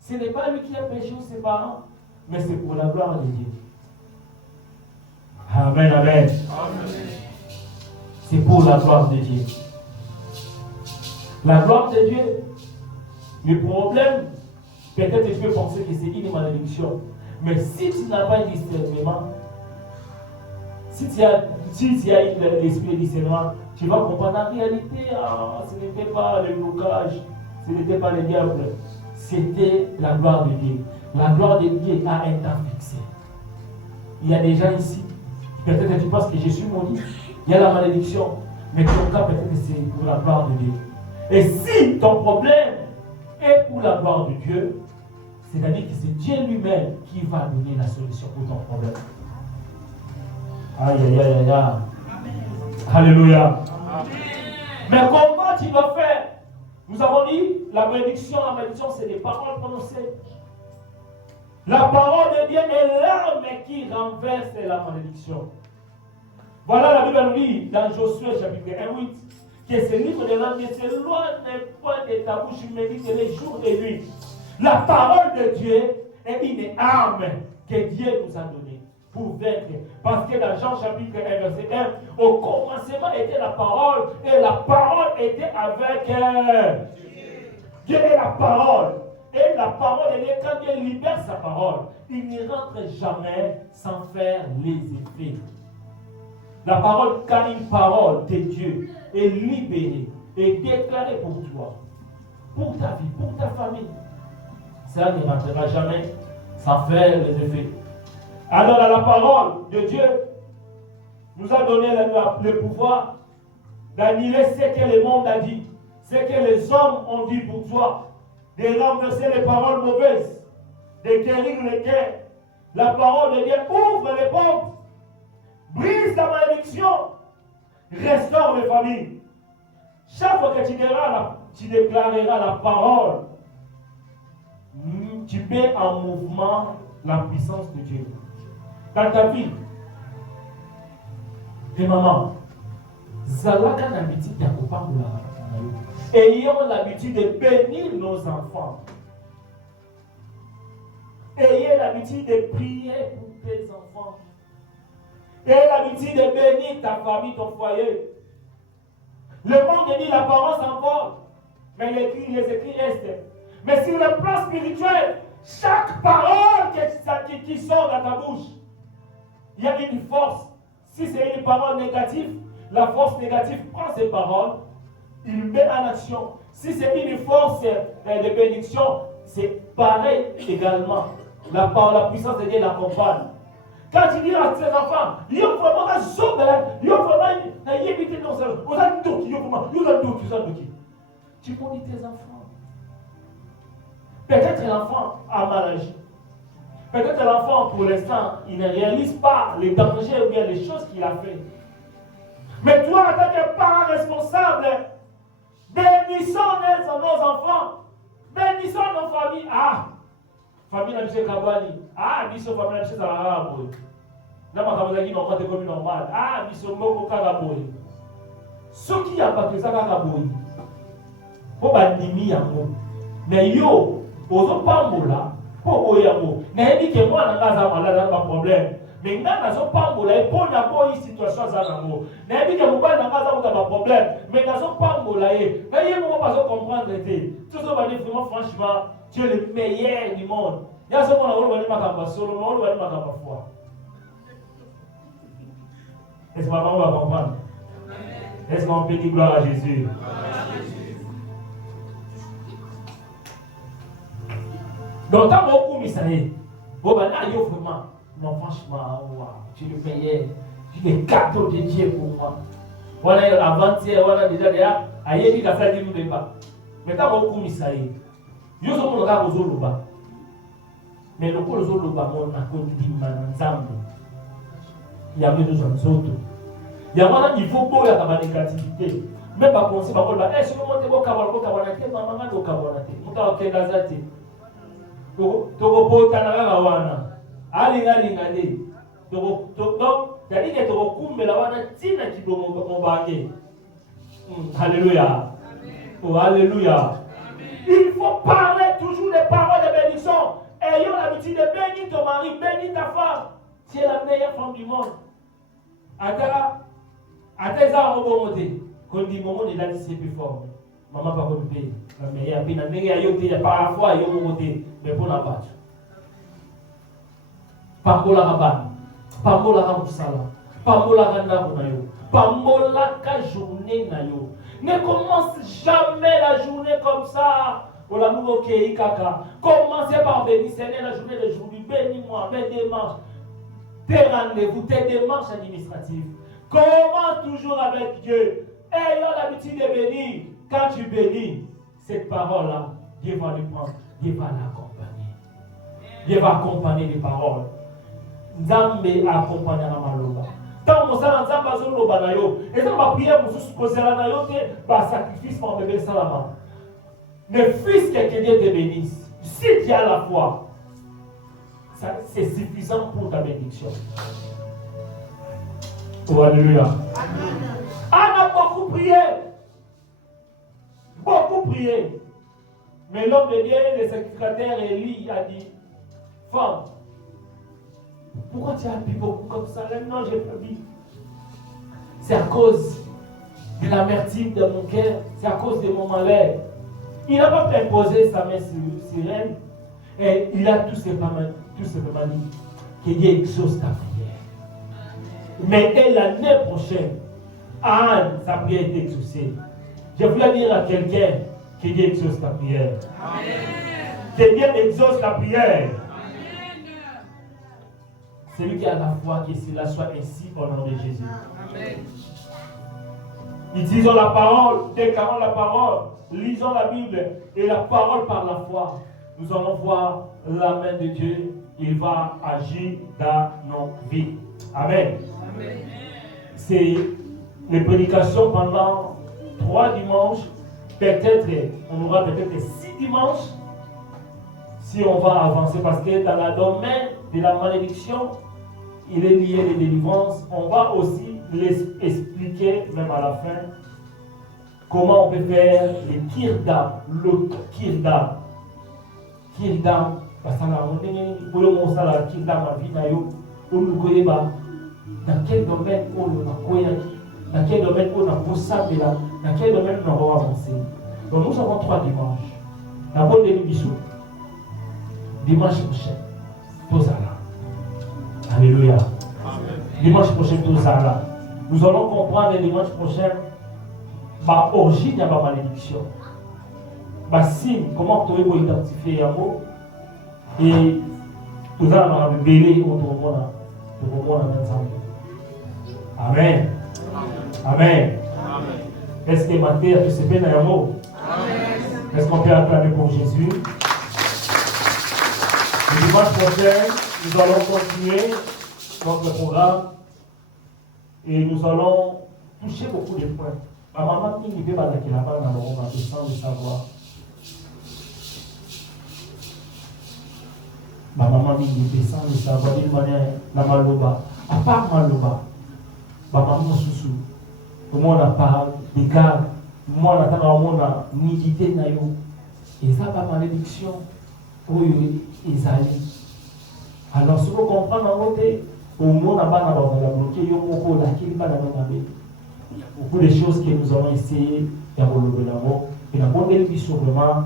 Ce n'est pas lui qui a péché ou ses parents, mais c'est pour la gloire de Dieu. Amen, amen. C'est pour la gloire de Dieu. La gloire de Dieu. Le problème, peut-être que tu peux penser que c'est une malédiction. Mais si tu n'as pas de discernement, si tu as l'esprit de discernement, tu vas comprendre en réalité, ce n'était pas le blocage, ce n'était pas le diable, c'était la gloire de Dieu. La gloire de Dieu a un temps fixé. Il y a des gens ici, peut-être que tu penses que Jésus maudit, il y a la malédiction, mais ton cas peut-être que c'est pour la gloire de Dieu. Et si ton problème est pour la gloire de Dieu, c'est-à-dire que c'est Dieu lui-même qui va donner la solution pour ton problème. Aïe, aïe, aïe, aïe, aïe. Alléluia. Amen. Mais comment tu vas faire? Nous avons dit, la malédiction, c'est des paroles prononcées. La parole de Dieu est l'arme qui renverse la malédiction. Voilà, la Bible nous dit dans Josué chapitre 1:8 que ce livre de l'âme ne s'éloigne point de ta bouche, médite les jours et nuits. La parole de Dieu est une arme que Dieu nous a donnée pour vaincre. Parce que dans Jean chapitre 1, verset 1, au commencement était la parole, et la parole était avec Dieu est la parole. Et la parole de Dieu, quand Dieu libère sa parole, il n'y rentre jamais sans faire les effets. La parole, quand une parole de Dieu est libérée et déclarée pour toi, pour ta vie, pour ta famille, ça ne rentrera jamais sans faire les effets. Alors, la parole de Dieu nous a donné le pouvoir d'annuler ce que le monde a dit, ce que les hommes ont dit pour toi, de renverser les paroles mauvaises, de guérir les cœurs. La parole de Dieu ouvre les portes, brise la malédiction, restaure les familles. Chaque fois que tu déclareras la parole, tu mets en mouvement la puissance de Dieu. Dans ta vie, et maman, Zalaka n'a l'habitude d'accompagner. Ayons l'habitude de bénir nos enfants. Ayez l'habitude de prier pour tes enfants. Ayez l'habitude de bénir ta famille, ton foyer. Le monde dit la parole s'envole, mais les écrits restent. Mais sur le plan spirituel, chaque parole qui sort dans ta bouche, il y a une force. Si c'est une parole négative, la force négative prend ces paroles, il met en action. Si c'est une force de bénédiction, c'est pareil également. La puissance de Dieu l'accompagne. Quand tu dis à tes enfants, il y a vraiment un saut de la. Il y a vraiment une évité dans ça. Tu connais tes enfants. Peut-être l'enfant a mal agi. Peut-être l'enfant, pour l'instant, il ne réalise pas les dangers ou bien les choses qu'il a fait. Mais toi, en tant que parent responsable, bénissons nos enfants. Bénissons nos familles. Ah, famille de M. Kabani. Ah, bisous famille de M. Zaharaboy. Là, ma famille n'a pas de communes normales. Ah, bisous Moko Kagaboy. Ce qui a pas que ça Kagaboy. Pour bandimi yango. Mais yo, aux pas là. Pour oyango. N'a dit que moi, n'a pas problème. Mais dans pas moula, pour n'a pas une situation à Zanamo. N'a dit que mon père n'a pas problème. Mais dans pas moula, n'ayez pas comprendre. Tout ça va dire vraiment franchement, tu es le meilleur du monde. Il y a ce qu'on a dit ma solo, on va dire ma foi. Est-ce que maman va comprendre? Est-ce qu'on peut dire gloire à Jésus? Donc, tant que ça y est, bon, ben là, il y a vraiment, non, franchement, wow, tu le payais. Les cadeaux de Dieu pour moi. Voilà, avant-hier, voilà déjà, aïe, il a fait des nous pas. Mais quand on commence ça, il y a un peu de temps aux autres. Mais le coup aux autres, on a continué ensemble. Il y a besoin de autres. Il y a un niveau beau, il y a la négativité. Même pas penser, par contre, est-ce que vous avez un maman de Kabonate, vous avez un Gazate, Togo Tanara Wana, Ali, donc, c'est-à-dire que Togo Kumbela Wana, Tina qui doit m'embarquer. Alléluia. Oh, alléluia. Il faut parler toujours des paroles de bénédiction. Ayons l'habitude de bénir ton mari, bénir ta femme. Tu es la meilleure femme du monde. Attends, ça va remonter. Quand il dit moment de la c'est plus fort. Maman pas comme payer. La meilleure puis la meilleure yoté parfois yo remonter mais pour la battre. Pambola raban. Pambola ramusala. Pambola randa bonayo. Pambola ka journée na yo. Ne commence jamais la journée comme ça. Pour l'amour ok kaka. Commencez par bénir Seigneur la journée d'aujourd'hui. Bénis-moi, mes démarches. Tes rendez-vous, tes démarches administratives. Commence toujours avec Dieu. Ayons l'habitude de bénir. Quand tu bénis, cette parole-là, Dieu va le prendre, Dieu va l'accompagner. Dieu va accompagner les paroles. Nzambe accompagner la maloba. Tant que ça, Nzambe a zoloba na yo. Et ça va prier pour se poser la na yo te ba sacrifice pour bébé salama. Mais fils que Dieu te bénisse, si tu as la foi, c'est suffisant pour ta bénédiction. Oh, alléluia. Anne a beaucoup prié. Beaucoup prié. Mais l'homme de Dieu, le sacrificateur Élie, a dit, femme, pourquoi tu as appris beaucoup comme ça? Non, j'ai pas vu. C'est à cause de l'amertume de mon cœur. C'est à cause de mon malheur. Il n'a pas imposé sa main sur elle. Et il a tout simplement dit que Dieu exauce ta prière. Mais dès l'année prochaine, Anne, sa prière est exaucée. Je voulais dire à quelqu'un que Dieu exauce ta prière. Amen. Que Dieu exauce ta prière. Amen. Celui qui a la foi, que cela soit ainsi au nom de Jésus. Amen. Utilisons la parole, déclarons la parole, lisons la Bible et la parole par la foi. Nous allons voir la main de Dieu. Il va agir dans nos vies. Amen. Amen. C'est les prédications pendant 3 dimanches. Peut-être, on aura peut-être 6 dimanches si on va avancer. Parce que dans le domaine de la malédiction, il est lié les délivrances. On va aussi les expliquer, même à la fin, comment on peut faire les kirda, l'autre kirda. Kirda, parce que dans quel domaine on a dans quel domaine on a poussé là, dans quel domaine on va avancer. Donc nous avons 3 dimanches. D'abord le bisous. Dimanche prochain, tous là. Alléluia. Amen. Dimanche prochain, tous là. Nous allons comprendre le dimanche prochain ma origine de ma malédiction. Ma signe, comment tu peux identifier un mot. Et tout ça, on va me béler autour de moi ensemble. Amen. Amen. Amen. Est-ce que Matthieu a fait un mot? Est-ce qu'on peut acclamer pour Jésus? Le dimanche prochain, nous allons continuer notre programme et nous allons toucher beaucoup de points. Ma maman qui ne peut pas d'aller là-bas dans le monde, sans le savoir. Ma maman dit qu'il descend le savoir d'une manière, la maloba. À part maloba, ma maman sous comment on a parlé des gars, moi on a on a nidité nayo. Et ça pas malédiction. Oui, ils allaient. Alors si vous comprenez en côté, au monde n'a pas bloqué, il y a beaucoup beaucoup de choses que nous allons essayer de relever là-bas. Et la bonne émission sur vraiment,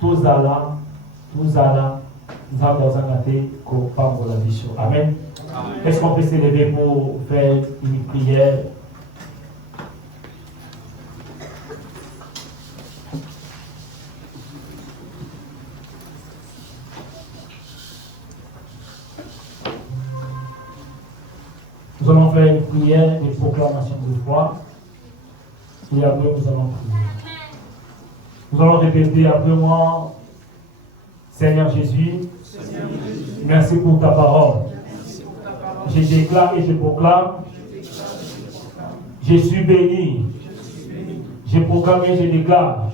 tous là, nous allons engagés comme femme pour la vision. Amen. Est-ce qu'on peut s'élever pour faire une prière? Nous allons faire proclamation de foi. Et après, nous allons prier. Nous allons répéter après moi, Seigneur Jésus, merci pour ta parole. Je déclare et je proclame, je suis béni. Je proclame et je déclare,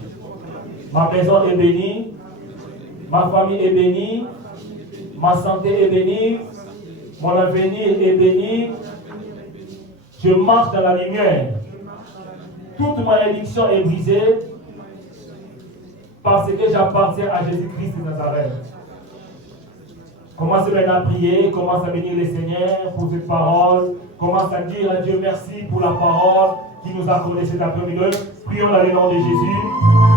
ma maison est bénie, ma famille est bénie, ma santé est bénie, mon avenir est béni. Je marche dans la lumière. Toute malédiction est brisée parce que j'appartiens à Jésus-Christ de Nazareth. Commence maintenant à prier, commence à bénir le Seigneur pour cette parole, commence à dire à Dieu merci pour la parole qui nous a accordé cet après-midi. Prions dans le nom de Jésus.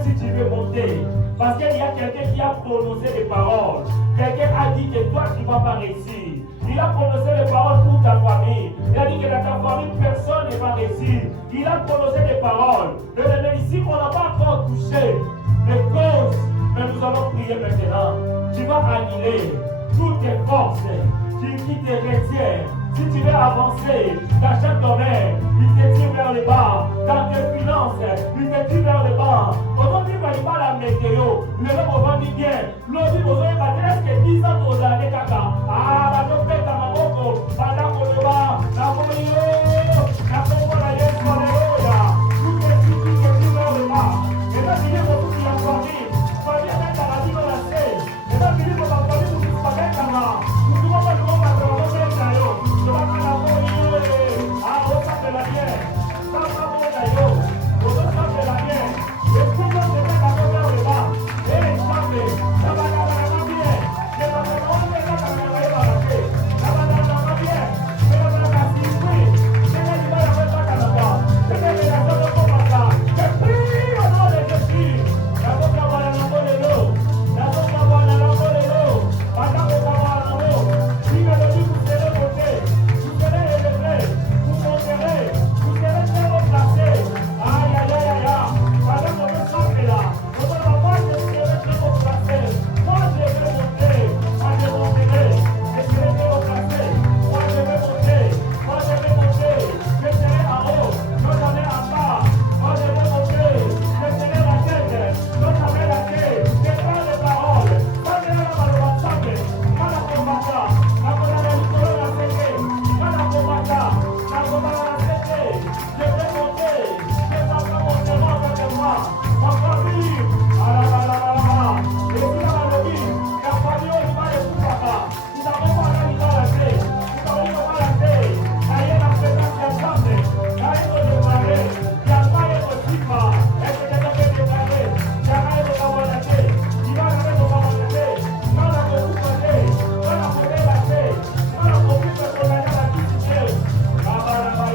même si tu veux monter, parce qu'il y a quelqu'un qui a prononcé des paroles. Quelqu'un a dit que toi, tu ne vas pas réussir. Il a prononcé des paroles pour ta famille. Il a dit que dans ta famille, personne ne va réussir. Il a prononcé des paroles. Mais ici, on n'a pas encore touché les causes. Mais nous allons prier maintenant. Tu vas annuler toutes tes forces qui te retiennent. Si tu veux avancer dans chaque domaine, il te tire vers le bas. Dans tes finances, il te tire vers le bas. Aujourd'hui, il ne va pas la météo. Le homme va dire bien. L'autre, vous avez battu, est-ce que 10 ans aux années, caca? Ah, la dope est à ma moto. Pendant qu'on le bat, la folie, la pompe, la yeux, la léoya. Tout est qui te tire vers le bas. Et là, il y a beaucoup de la famille. Famille, avec la radio, on la sait. Et là, il y a beaucoup de la famille, vous ne savez pas. Vous ne pouvez pas trouver un travail. Je vais faire la folie. Ah, on s'appelle la bière. Ça va pour d'ailleurs. On s'appelle la bière. Et tout le monde se met à côté vers le bas. Et les chambres, ça va dans la bière. Et dans le monde, les gens qui ont été ça va dans la bière. Et dans la circuit. C'est là qu'il va y avoir ça dans la bas. C'est que les gens ne font pas ça. Je prie au nom de Jésus. La boca va dans la peau de l'eau. La boca va dans la peau de l'eau. Pendant qu'on va dans l'eau. Si le Dieu vous serez monté. Vous serez élevé, vous monterez, vous serez très haut placé. Aïe, aïe, aïe, aïe, aïe. Pendant qu'on me sent là, on va voir que je serai très haut placé. Moi, je vais monter, moi, je monterai. Je serai très haut placé. Moi, je vais monter, moi, je vais monter. Je serai en haut, moi, j'en ai en bas. Moi, je vais monter, je serai la tête, moi, j'en ai la tête. Je parle de paroles. Moi, je vais dans le WhatsApp. Moi, la combattant. La combattant, la séquée. Moi, la combattant. La combattant, la séquée. Je vais monter. Les enfants monteront avec moi. Ma famille. Ah là là là là là. Et puis là, la vie. La famille, on va les foutre là-bas. Nous n'avons pas la vie dans la tête. Nous n'avons pas la tête. Là, il y a la présence qui est chante. Là, il faut démarrer. Il y a pas de possible. Est-ce que quelqu'un peut démarrer? Il y a pas de avoir la tête. Il va avec le avoir la tête. Non, la beaucoup de tête. Non, la côté la tête. Non, la côté de ton année la tête. Là-bas, là-bas,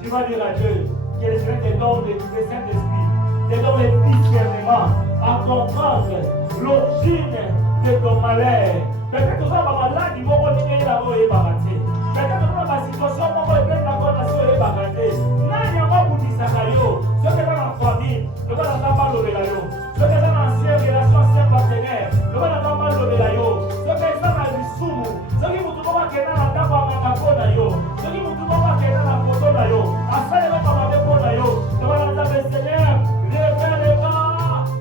tu vas dire à Dieu quels seraient tes dons de Saint-Esprit, tes dons de discernement à comprendre l'origine de ton malheur. Peut-être que ça va là, il va continuer à avoir ébarrassé. Peut-être que la situation va être d'accord à ce qui est baraté. N'a n'y a pas pour dire ça, ce qui est dans la famille, ne va pas mal au vélayo. Ce qui est dans l'ancienne relation, ancien partenaire, ne va pas mal au vélayo. Ce qui est dans la Bissou, ce qui vous trouve à Kéna, à Taba, à Kakona, ce qui vous trouve à Kéna, à Kotona, à ça, ne va pas mal au Kona, ne va pas mal au Seigneur,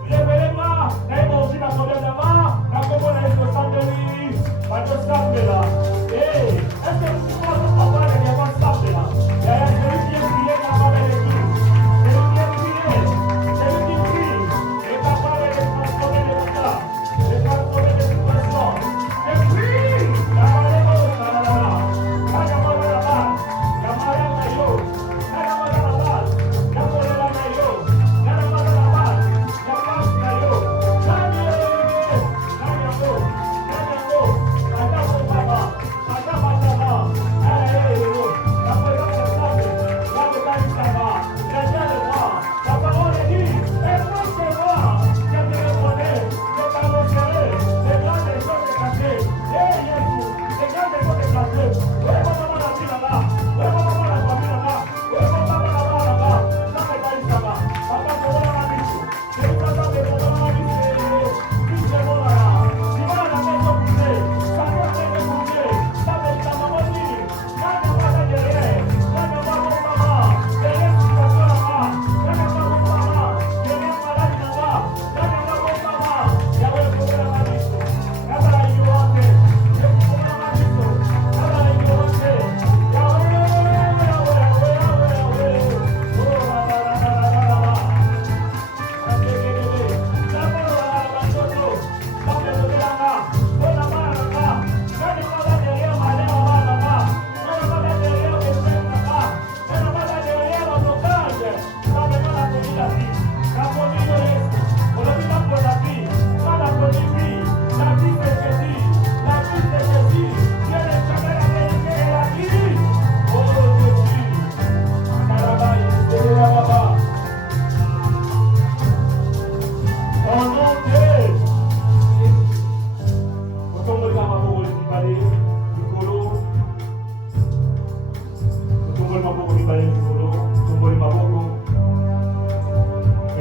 révélez-moi, n'ayez-moi aussi la problème là-bas, la Kokona est au centre de lui, à deux sables là.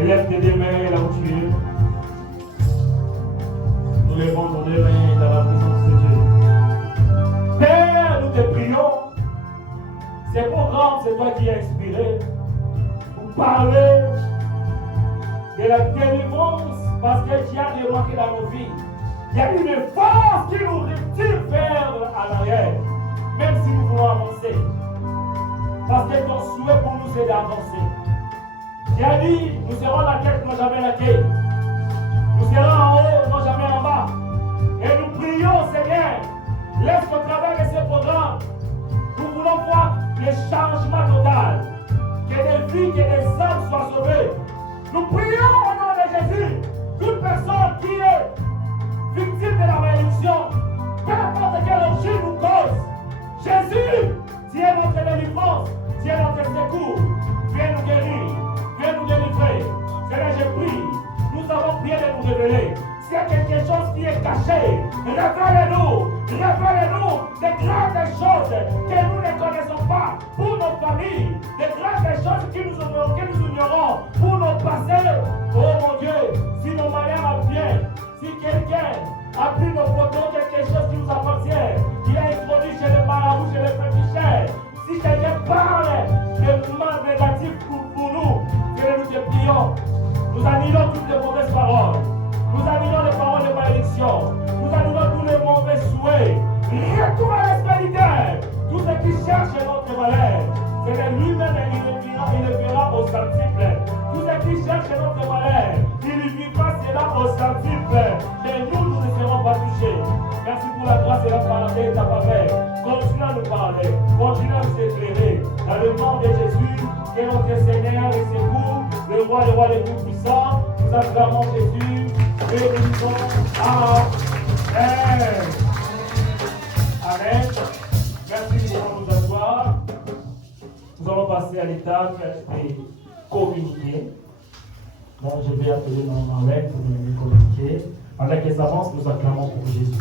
Élève tes deux mains là où tu es. Nous levons nos deux mains dans la présence de Dieu. Père, nous te prions. Ces programmes, c'est toi qui as inspiré pour parler de la délivrance parce que tu as remarqué dans nos vies. Il y a une force qui nous retire vers à l'arrière, même si nous voulons avancer. Parce que ton souhait pour nous, c'est d'avancer. Tu as dit, nous serons la tête, non jamais la quai. Nous serons en haut, non jamais en bas. Et nous prions, Seigneur, laisse qu'au travers de ces programmes, nous voulons voir le changement total. Que des vies, que des âmes soient sauvées. Nous prions au nom de Jésus. Toute personne qui est victime de la malédiction, peu importe quelle origine nous cause, Jésus, tu es notre délivrance, tu es notre secours. Viens nous guérir, viens nous délivrer. Seigneur, je prie. Nous avons prié de nous révéler. S'il y a quelque chose qui est caché, révèle-nous des grandes choses que nous ne connaissons pas pour nos familles, des grandes choses que nous ignorons pour nos passés. Oh mon Dieu, si nos manières viennent, si quelqu'un a pris nos photos, quelque chose qui nous appartient, il a introduit chez les marabouts, chez les féticheurs, si quelqu'un parle de mal négatif pour nous, que nous te prions, nous annulons toutes les mauvaises paroles. Nous annulons les paroles de malédiction. Nous annulons tous les mauvais souhaits. Retour à l'espérité. Tout ce qui cherche notre malheur, c'est lui-même il le verra au centuple. Tout ce qui cherche notre malheur, il vivra cela au centuple. Mais nous ne serons pas touchés. Merci pour la grâce et la parole de ta faveur. Continue à nous parler. Continue à nous éclairer. Dans le nom de Jésus, qui est notre Seigneur et secours, le roi des tout-puissants, nous acclamons Jésus. Et nous disons Amen. Amen. Merci pour nous asseoir. Nous allons passer à l'étape des communiqués. Donc je vais appeler mon Marlène pour nous communiquer. Pendant qu'elle s'avance, nous acclamons pour Jésus.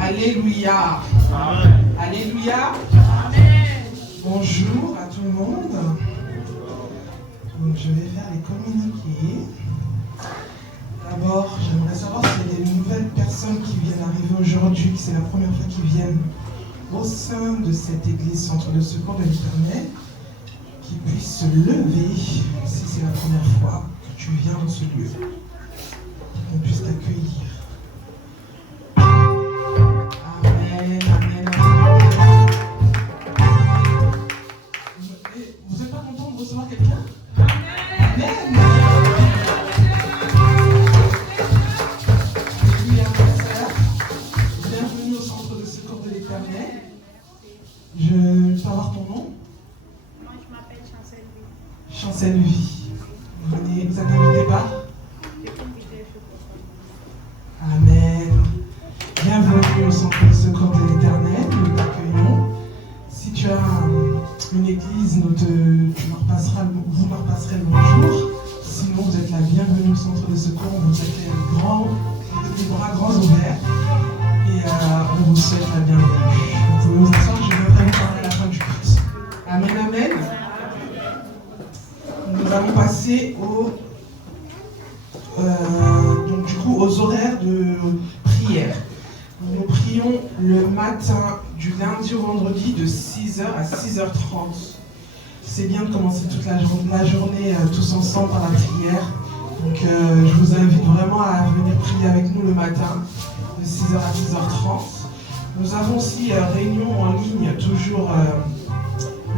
Alléluia. Amen. Alléluia. Amen. Bonjour à tout le monde. Donc, je vais faire les communiqués. D'abord, j'aimerais savoir s'il y a des nouvelles personnes qui viennent arriver aujourd'hui, que c'est la première fois qu'ils viennent au sein de cette église Centre de Secours de l'Éternel, qui puissent se lever si c'est la première fois que tu viens dans ce lieu, qu'on puisse t'accueillir. Amen, amen, amen. Vous n'êtes pas content de recevoir quelqu'un? Amen. Alléluia, frères et sœurs. Bienvenue au Centre de Secours de l'Éternel. Je peux avoir ton nom? Moi, je m'appelle Chancel Vie. Chancel Vie. Vous êtes invité par? Amen. Bienvenue au Centre de Secours de l'Éternel. Nous t'accueillons. Si tu as une église, vous leur passerez le bonjour. Sinon, vous êtes la bienvenue au Centre de Secours. On vous accueille les bras grands ouverts. Et on vous souhaite la bienvenue. Vous pouvez vous asseoir, je viendrai vous parler à la fin du culte. Amen, amen. Nous allons passer aux horaires de prière. Nous prions le matin du lundi au vendredi de 6h à 6h30. C'est bien de commencer toute la journée tous ensemble par la prière. Donc je vous invite vraiment à venir prier avec nous le matin de 6h à 6h30. Nous avons aussi réunion en ligne toujours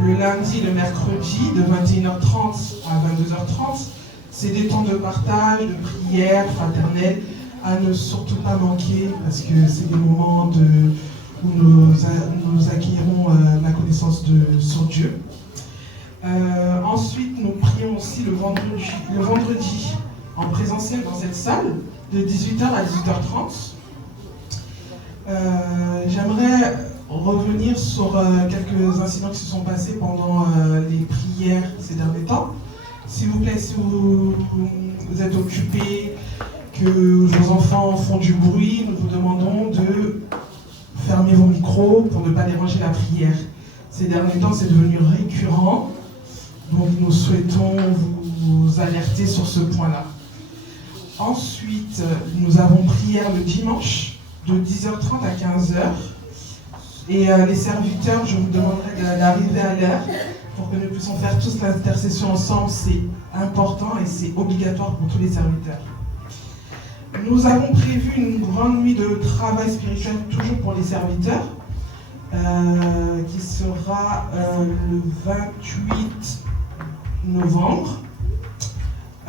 le lundi et le mercredi de 21h30 à 22h30. C'est des temps de partage, de prière fraternelle à ne surtout pas manquer parce que c'est des moments où nous acquérons la connaissance sur Dieu. Ensuite, nous prions aussi le vendredi en présentiel dans cette salle de 18h à 18h30. J'aimerais revenir sur quelques incidents qui se sont passés pendant les prières ces derniers temps. S'il vous plaît, si vous êtes occupé, que vos enfants font du bruit, nous vous demandons de fermer vos micros pour ne pas déranger la prière. Ces derniers temps, c'est devenu récurrent, donc nous souhaitons vous alerter sur ce point-là. Ensuite, nous avons prière le dimanche de 10h30 à 15h. Et les serviteurs, je vous demanderai d'arriver à l'heure pour que nous puissions faire tous l'intercession ensemble. C'est important et c'est obligatoire pour tous les serviteurs. Nous avons prévu une grande nuit de travail spirituel toujours pour les serviteurs qui sera le 28 novembre.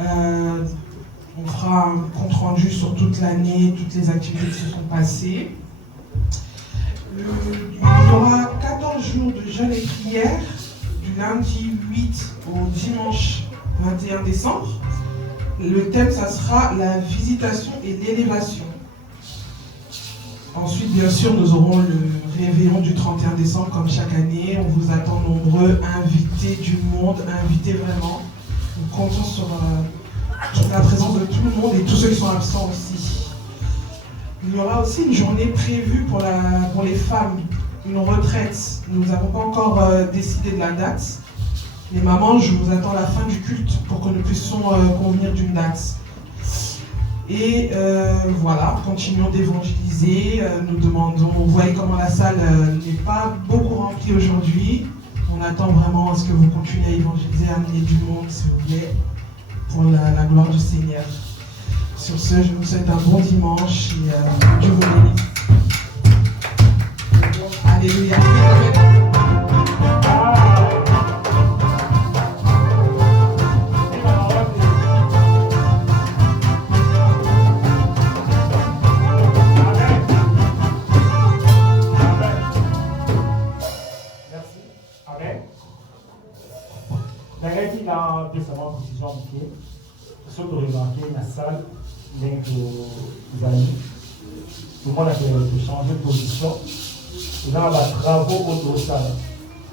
On fera un compte rendu sur toute l'année, toutes les activités qui se sont passées. Il y aura 14 jours de jeûne et prière, du lundi 8 au dimanche 21 décembre. Le thème, ça sera la visitation et l'élévation. Ensuite, bien sûr, nous aurons le réveillon du 31 décembre, comme chaque année. On vous attend nombreux, invités du monde, invités vraiment. Nous comptons sur la présence de tout le monde et tous ceux qui sont absents aussi. Il y aura aussi une journée prévue pour les femmes, une retraite. Nous n'avons pas encore décidé de la date. Les mamans, je vous attends à la fin du culte pour que nous puissions convenir d'une date. Et voilà, continuons d'évangéliser. Nous demandons, vous voyez comment la salle n'est pas beaucoup remplie aujourd'hui. On attend vraiment à ce que vous continuez à évangéliser, à amener du monde, s'il vous plaît, pour la gloire du Seigneur. Sur ce, je vous souhaite un bon dimanche et Dieu vous bénisse. Alléluia. Dans récemment précision ce que vous remarquez dans la salle, vous allez, tout le monde a changé de position. Ils ont des travaux autour de ça.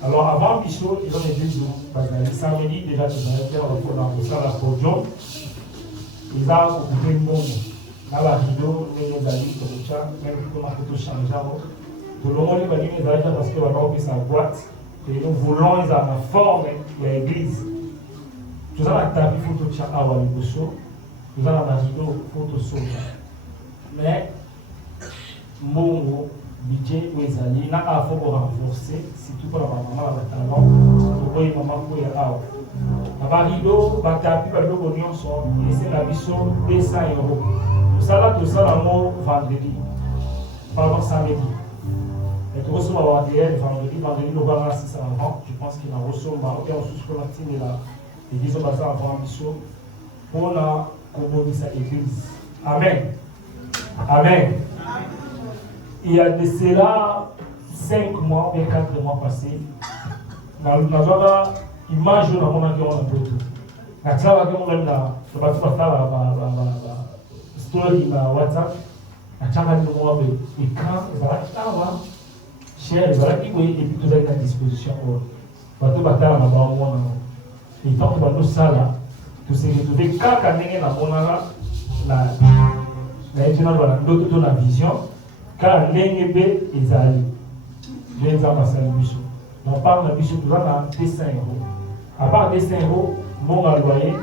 Alors avant Bichot, ils ont été du samedi déjà tout dans le salle à Podium. Ils ont occupé le monde. Dans la vidéo, nous allons comme ça, même comment tout changer. Tout le monde va dire parce que va ouvrir sa boîte. Et nous voulons les avoir forme de l'église. Nous avons un tapis photo de chaque awa de Bosso. Nous avons un rideau photo de mais mon budget où ils allaient, n'a pas faut renforcer, surtout pour la maman, la talent, pour les mamans pour les awa. La rideau, le tapis, le oignon sont, et c'est la mission 200 €. Nous allons tout ça dans le vendredi, pardon, samedi. Et tout ça, on va vendredi, nous allons assister avant. Je pense qu'il y a un reçu, on va sur la team là. Et disons que ça avant mission pour la communauté de l'église. Amen. Amen. Il y a de cela 5 mois et 4 mois passés. Nous avons une image de mon avion en tout. Nous avons une story sur WhatsApp. Nous avons un écran. Cher, voilà qui vous et puis tout est à disposition. Bateau bataille na bango et tant que nous ça là, tout se retrouver quand on na monana la étude voilà l'autre la vision car l'NB ezali les ambassadeurs biso. On parle de biso tout là 200 €. À part 200 €, mon loyer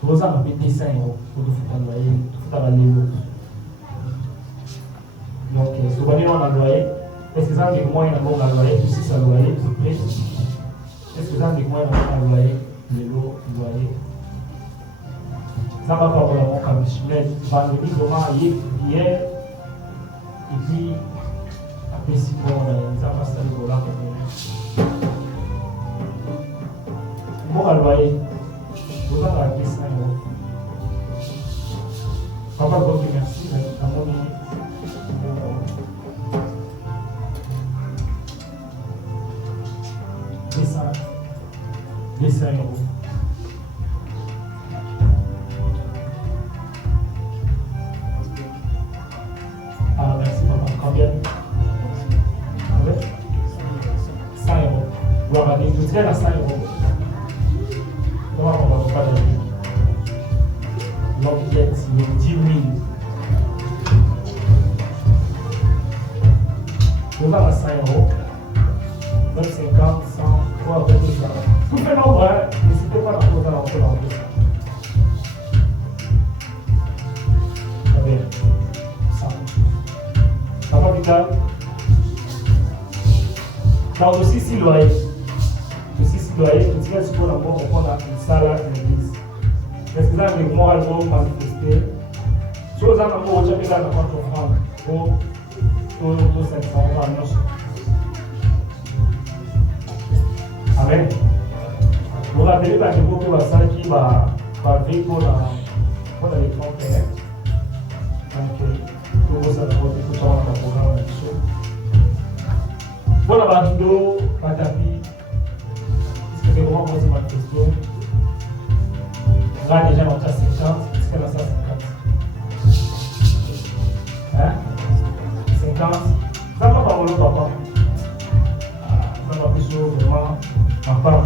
tous ça on paye 200 € pour tout faire loyer, tout faire les lots. Donc ce qu'on dit on a loyer. Est-ce que ça veut dire que moi, il y a un bon loyer, tout ça loyer, tout près? Est-ce que ça veut dire que moi, il y a un loyer, le lot, loyer? Ça va pas pour la mon cabinet. Mais vendredi, comment hier, et puis, après 6 mois, on a passé le dollar. Bon loyer, vous avez acheté 5 €. Papa, God, merci, à mon ami. €. Ah, merci papa. Combien? 100 €. Gloire à Dieu. Je tiens à 100 €. Comment on va pas de donc, net, il est 10 000. Nous avons 5 euros, même 50, 100, quoi, avec tout ça. Tout fait nombre, hein, n'hésitez pas à poser la rentrée dans le ça. Très bien. Ça va, Vital? Dans le dossier citoyen, le citoyen, tu sais ce qu'on a une salle à l'église. Est-ce que vous avez moralement manifesté? Si vous avez un mot, vous avez un offrande pour cette annonce. Amen. Vous vous rappelez que vous avez ça qui va vivre pour les 30 pères. Donc, pour vous savez, tout ça, on a un programme là-dessus. Bon, la vidéo, pas tapis. Est-ce que c'est vraiment posé ma question? Là, déjà, on a 50. Est-ce qu'elle a ça 50? Hein? 50? Ça va pas voler, papa. Ça va plus vraiment en part.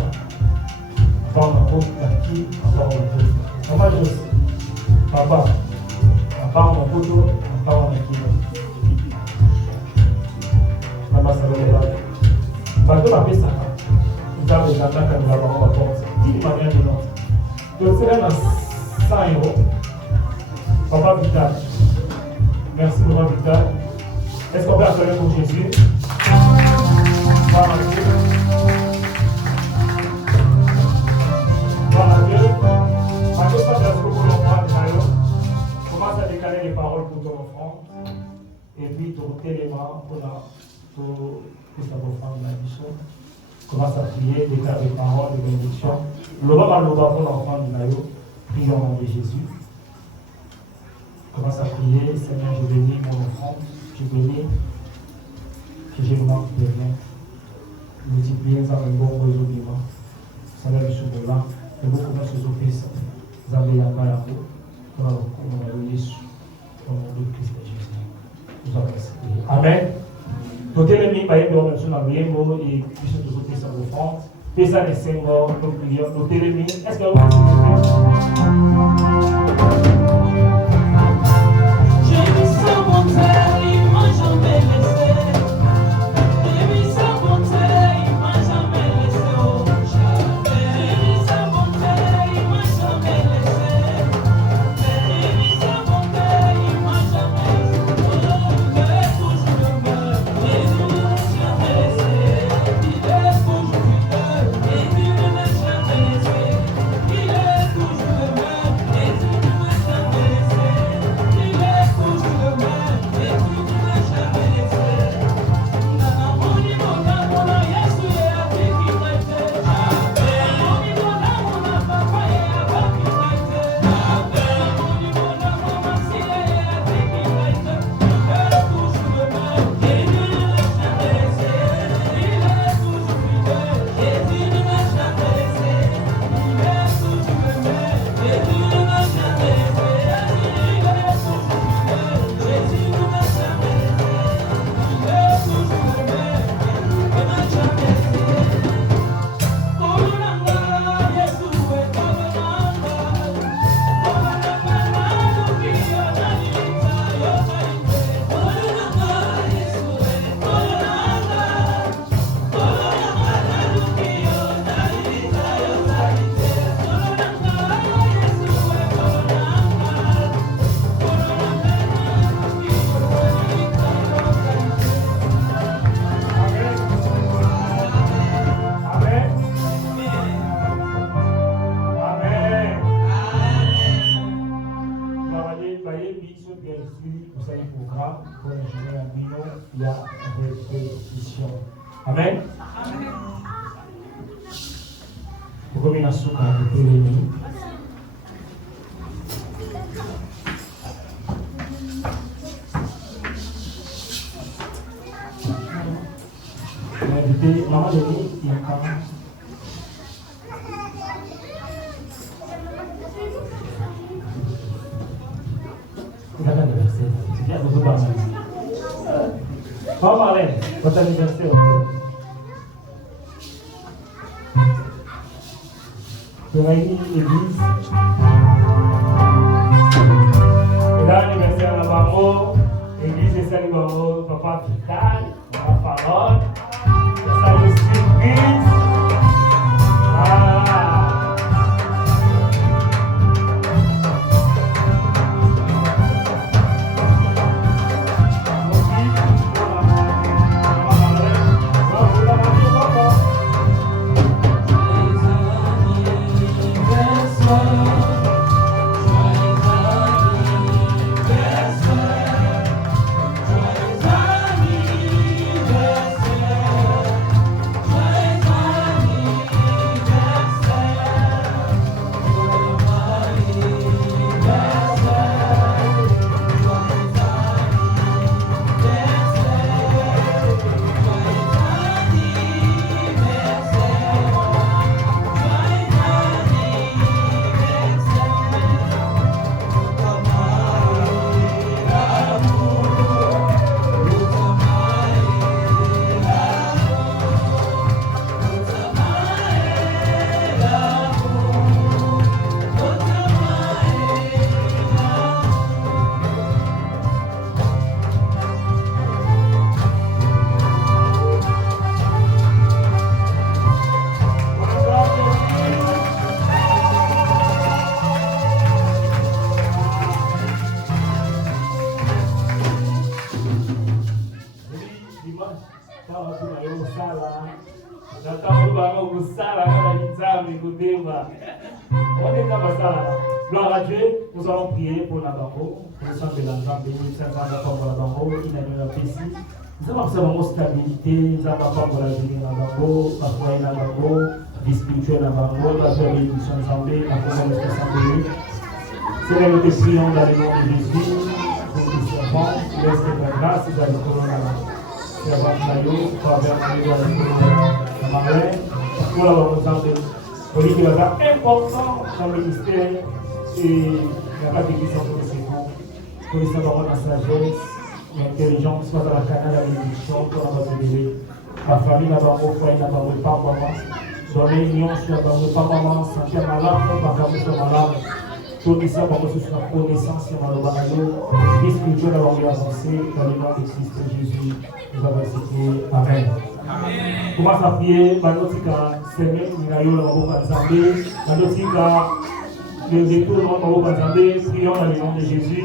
En part, on a qui? En part, on a qui? Maman, je aussi. Papa. En part, on a photo. En part, on a qui? Parce que la paix, ça vous avez des attaques à nous avoir la porte. Dis-moi bien de l'autre. Donc, c'est là 100 euros. Papa Vital. Merci, Papa Vital. Est-ce qu'on peut acclamer pour Jésus? Gloire à Dieu. Gloire à Dieu. Parce que ça, c'est ce que vous l'envoie de Mario. Commence à décaler les paroles pour ton offrande. Et puis, tourner les mains pour que ça vous fasse la mission. Commence à prier, déclarer les paroles, les bénédictions. L'Oba pour l'enfant du maillot. Prions au nom de Jésus. Commence à prier. Seigneur, je bénis mon enfant. Je bénis que je manque de rien. Multipliez dans le bon réseau vivant. Seigneur, je suis là. Et beaucoup de choses au Christ. Zambé Yamba Yambo. Pour le nom de Jésus. Au nom de Christ Jésus. Nous avons prié. Amen. Notez les miens, par exemple, sur la Bible et puis sur tous les sa offrande. Fais ça les Seigneurs, nos prières. Notez les miens. Est-ce que vous J'ai vu sa bonté, il m'a jamais laissé. J'ai vu sa bonté, il m'a jamais laissé. Oh, jamais. J'ai vu sa bonté, il m'a jamais laissé. J'ai vu sa bonté, il m'a jamais laissé. Oh, il est toujours le même. Jésus ne m'a jamais laissé. Il est toujours fidèle. Jésus ne m'a jamais laissé. Il est toujours le même. Jésus ne m'a jamais laissé. Il est toujours le même. Jésus ne m'a jamais laissé. Nana moni mona mona Yesu ye abikinaite. Nana moni mona mona papa ye abikinaite. Nana moni mona mama siye ye abikinaite. Il est toujours le même. Jésus ne m'a jamais laissé. Il est toujours fidèle. Jésus ne m'a jamais laissé. Il est toujours le même. Jésus ne m'a jamais laissé. Il est toujours fidèle. Jésus ne m'a jamais laissé. Il est toujours le même. Jésus ne m'a jamais laissé. Kolonanga Yesu we kolonanga. Kolonanga nadukiyo nalita yo kaite. Kolonanga Yesu we kolonanga. Kolonanga nadukiyo nalita yo kaite. Kolonanga Yesu we kolonanga. Kolonanga nadukiyo nalita yo kaite. Amen. Amen. Voyez, mission qui est ici, vous savez, programme pour ingénieur un bino, il y a répétition. Amen. Pour combien de souka de télémie? Invité, maman de nuit, il y a quand même. Vous avez un anniversaire. C'est bien, vous parlez. Maman Marlène, votre anniversaire. Vous avez une église. salut papa Vital, la parole. Salut surprise. Voilà. Gloire à Dieu, nous allons prier pour la banque, pour le sang de l'enfant, béni, Saint Jean, pour la banque, il a mis la paix. Nous avons observé stabilité, nous avons pour la vie dans la banque, la foi dans la banque, vie spirituelle dans la banque, la joie de l'émission ensemble, la foi de l'assemblée. Seigneur, nous te prions dans le nom de Jésus, pour que nous servons, laisse la grâce dans le corona. Servant Maillot, pour avoir dans le corona, pour l'avoir entendu. Pour lui, il est important dans le ministère et il n'y a pas d'église pour le secours. Pour lui, savoir la sagesse, l'intelligence, soit dans la canal, la bénédiction, pour la bénédiction. La famille n'a pas de foyer, n'a pas de pas maman. Dans les unions, n'a pas de pas maman, sentir malade, pas de pas malade. Tout le monde va sur la connaissance, il y a le bagage. Vie spirituelle, avoir avancé dans le nom de Christ Jésus. Nous avons cité Amen. Commence à prier, Banotika, Seigneur, Minayo, la Maboka Zambé, Banotika, le détour de Maboka Zambé, prions dans le nom de Jésus.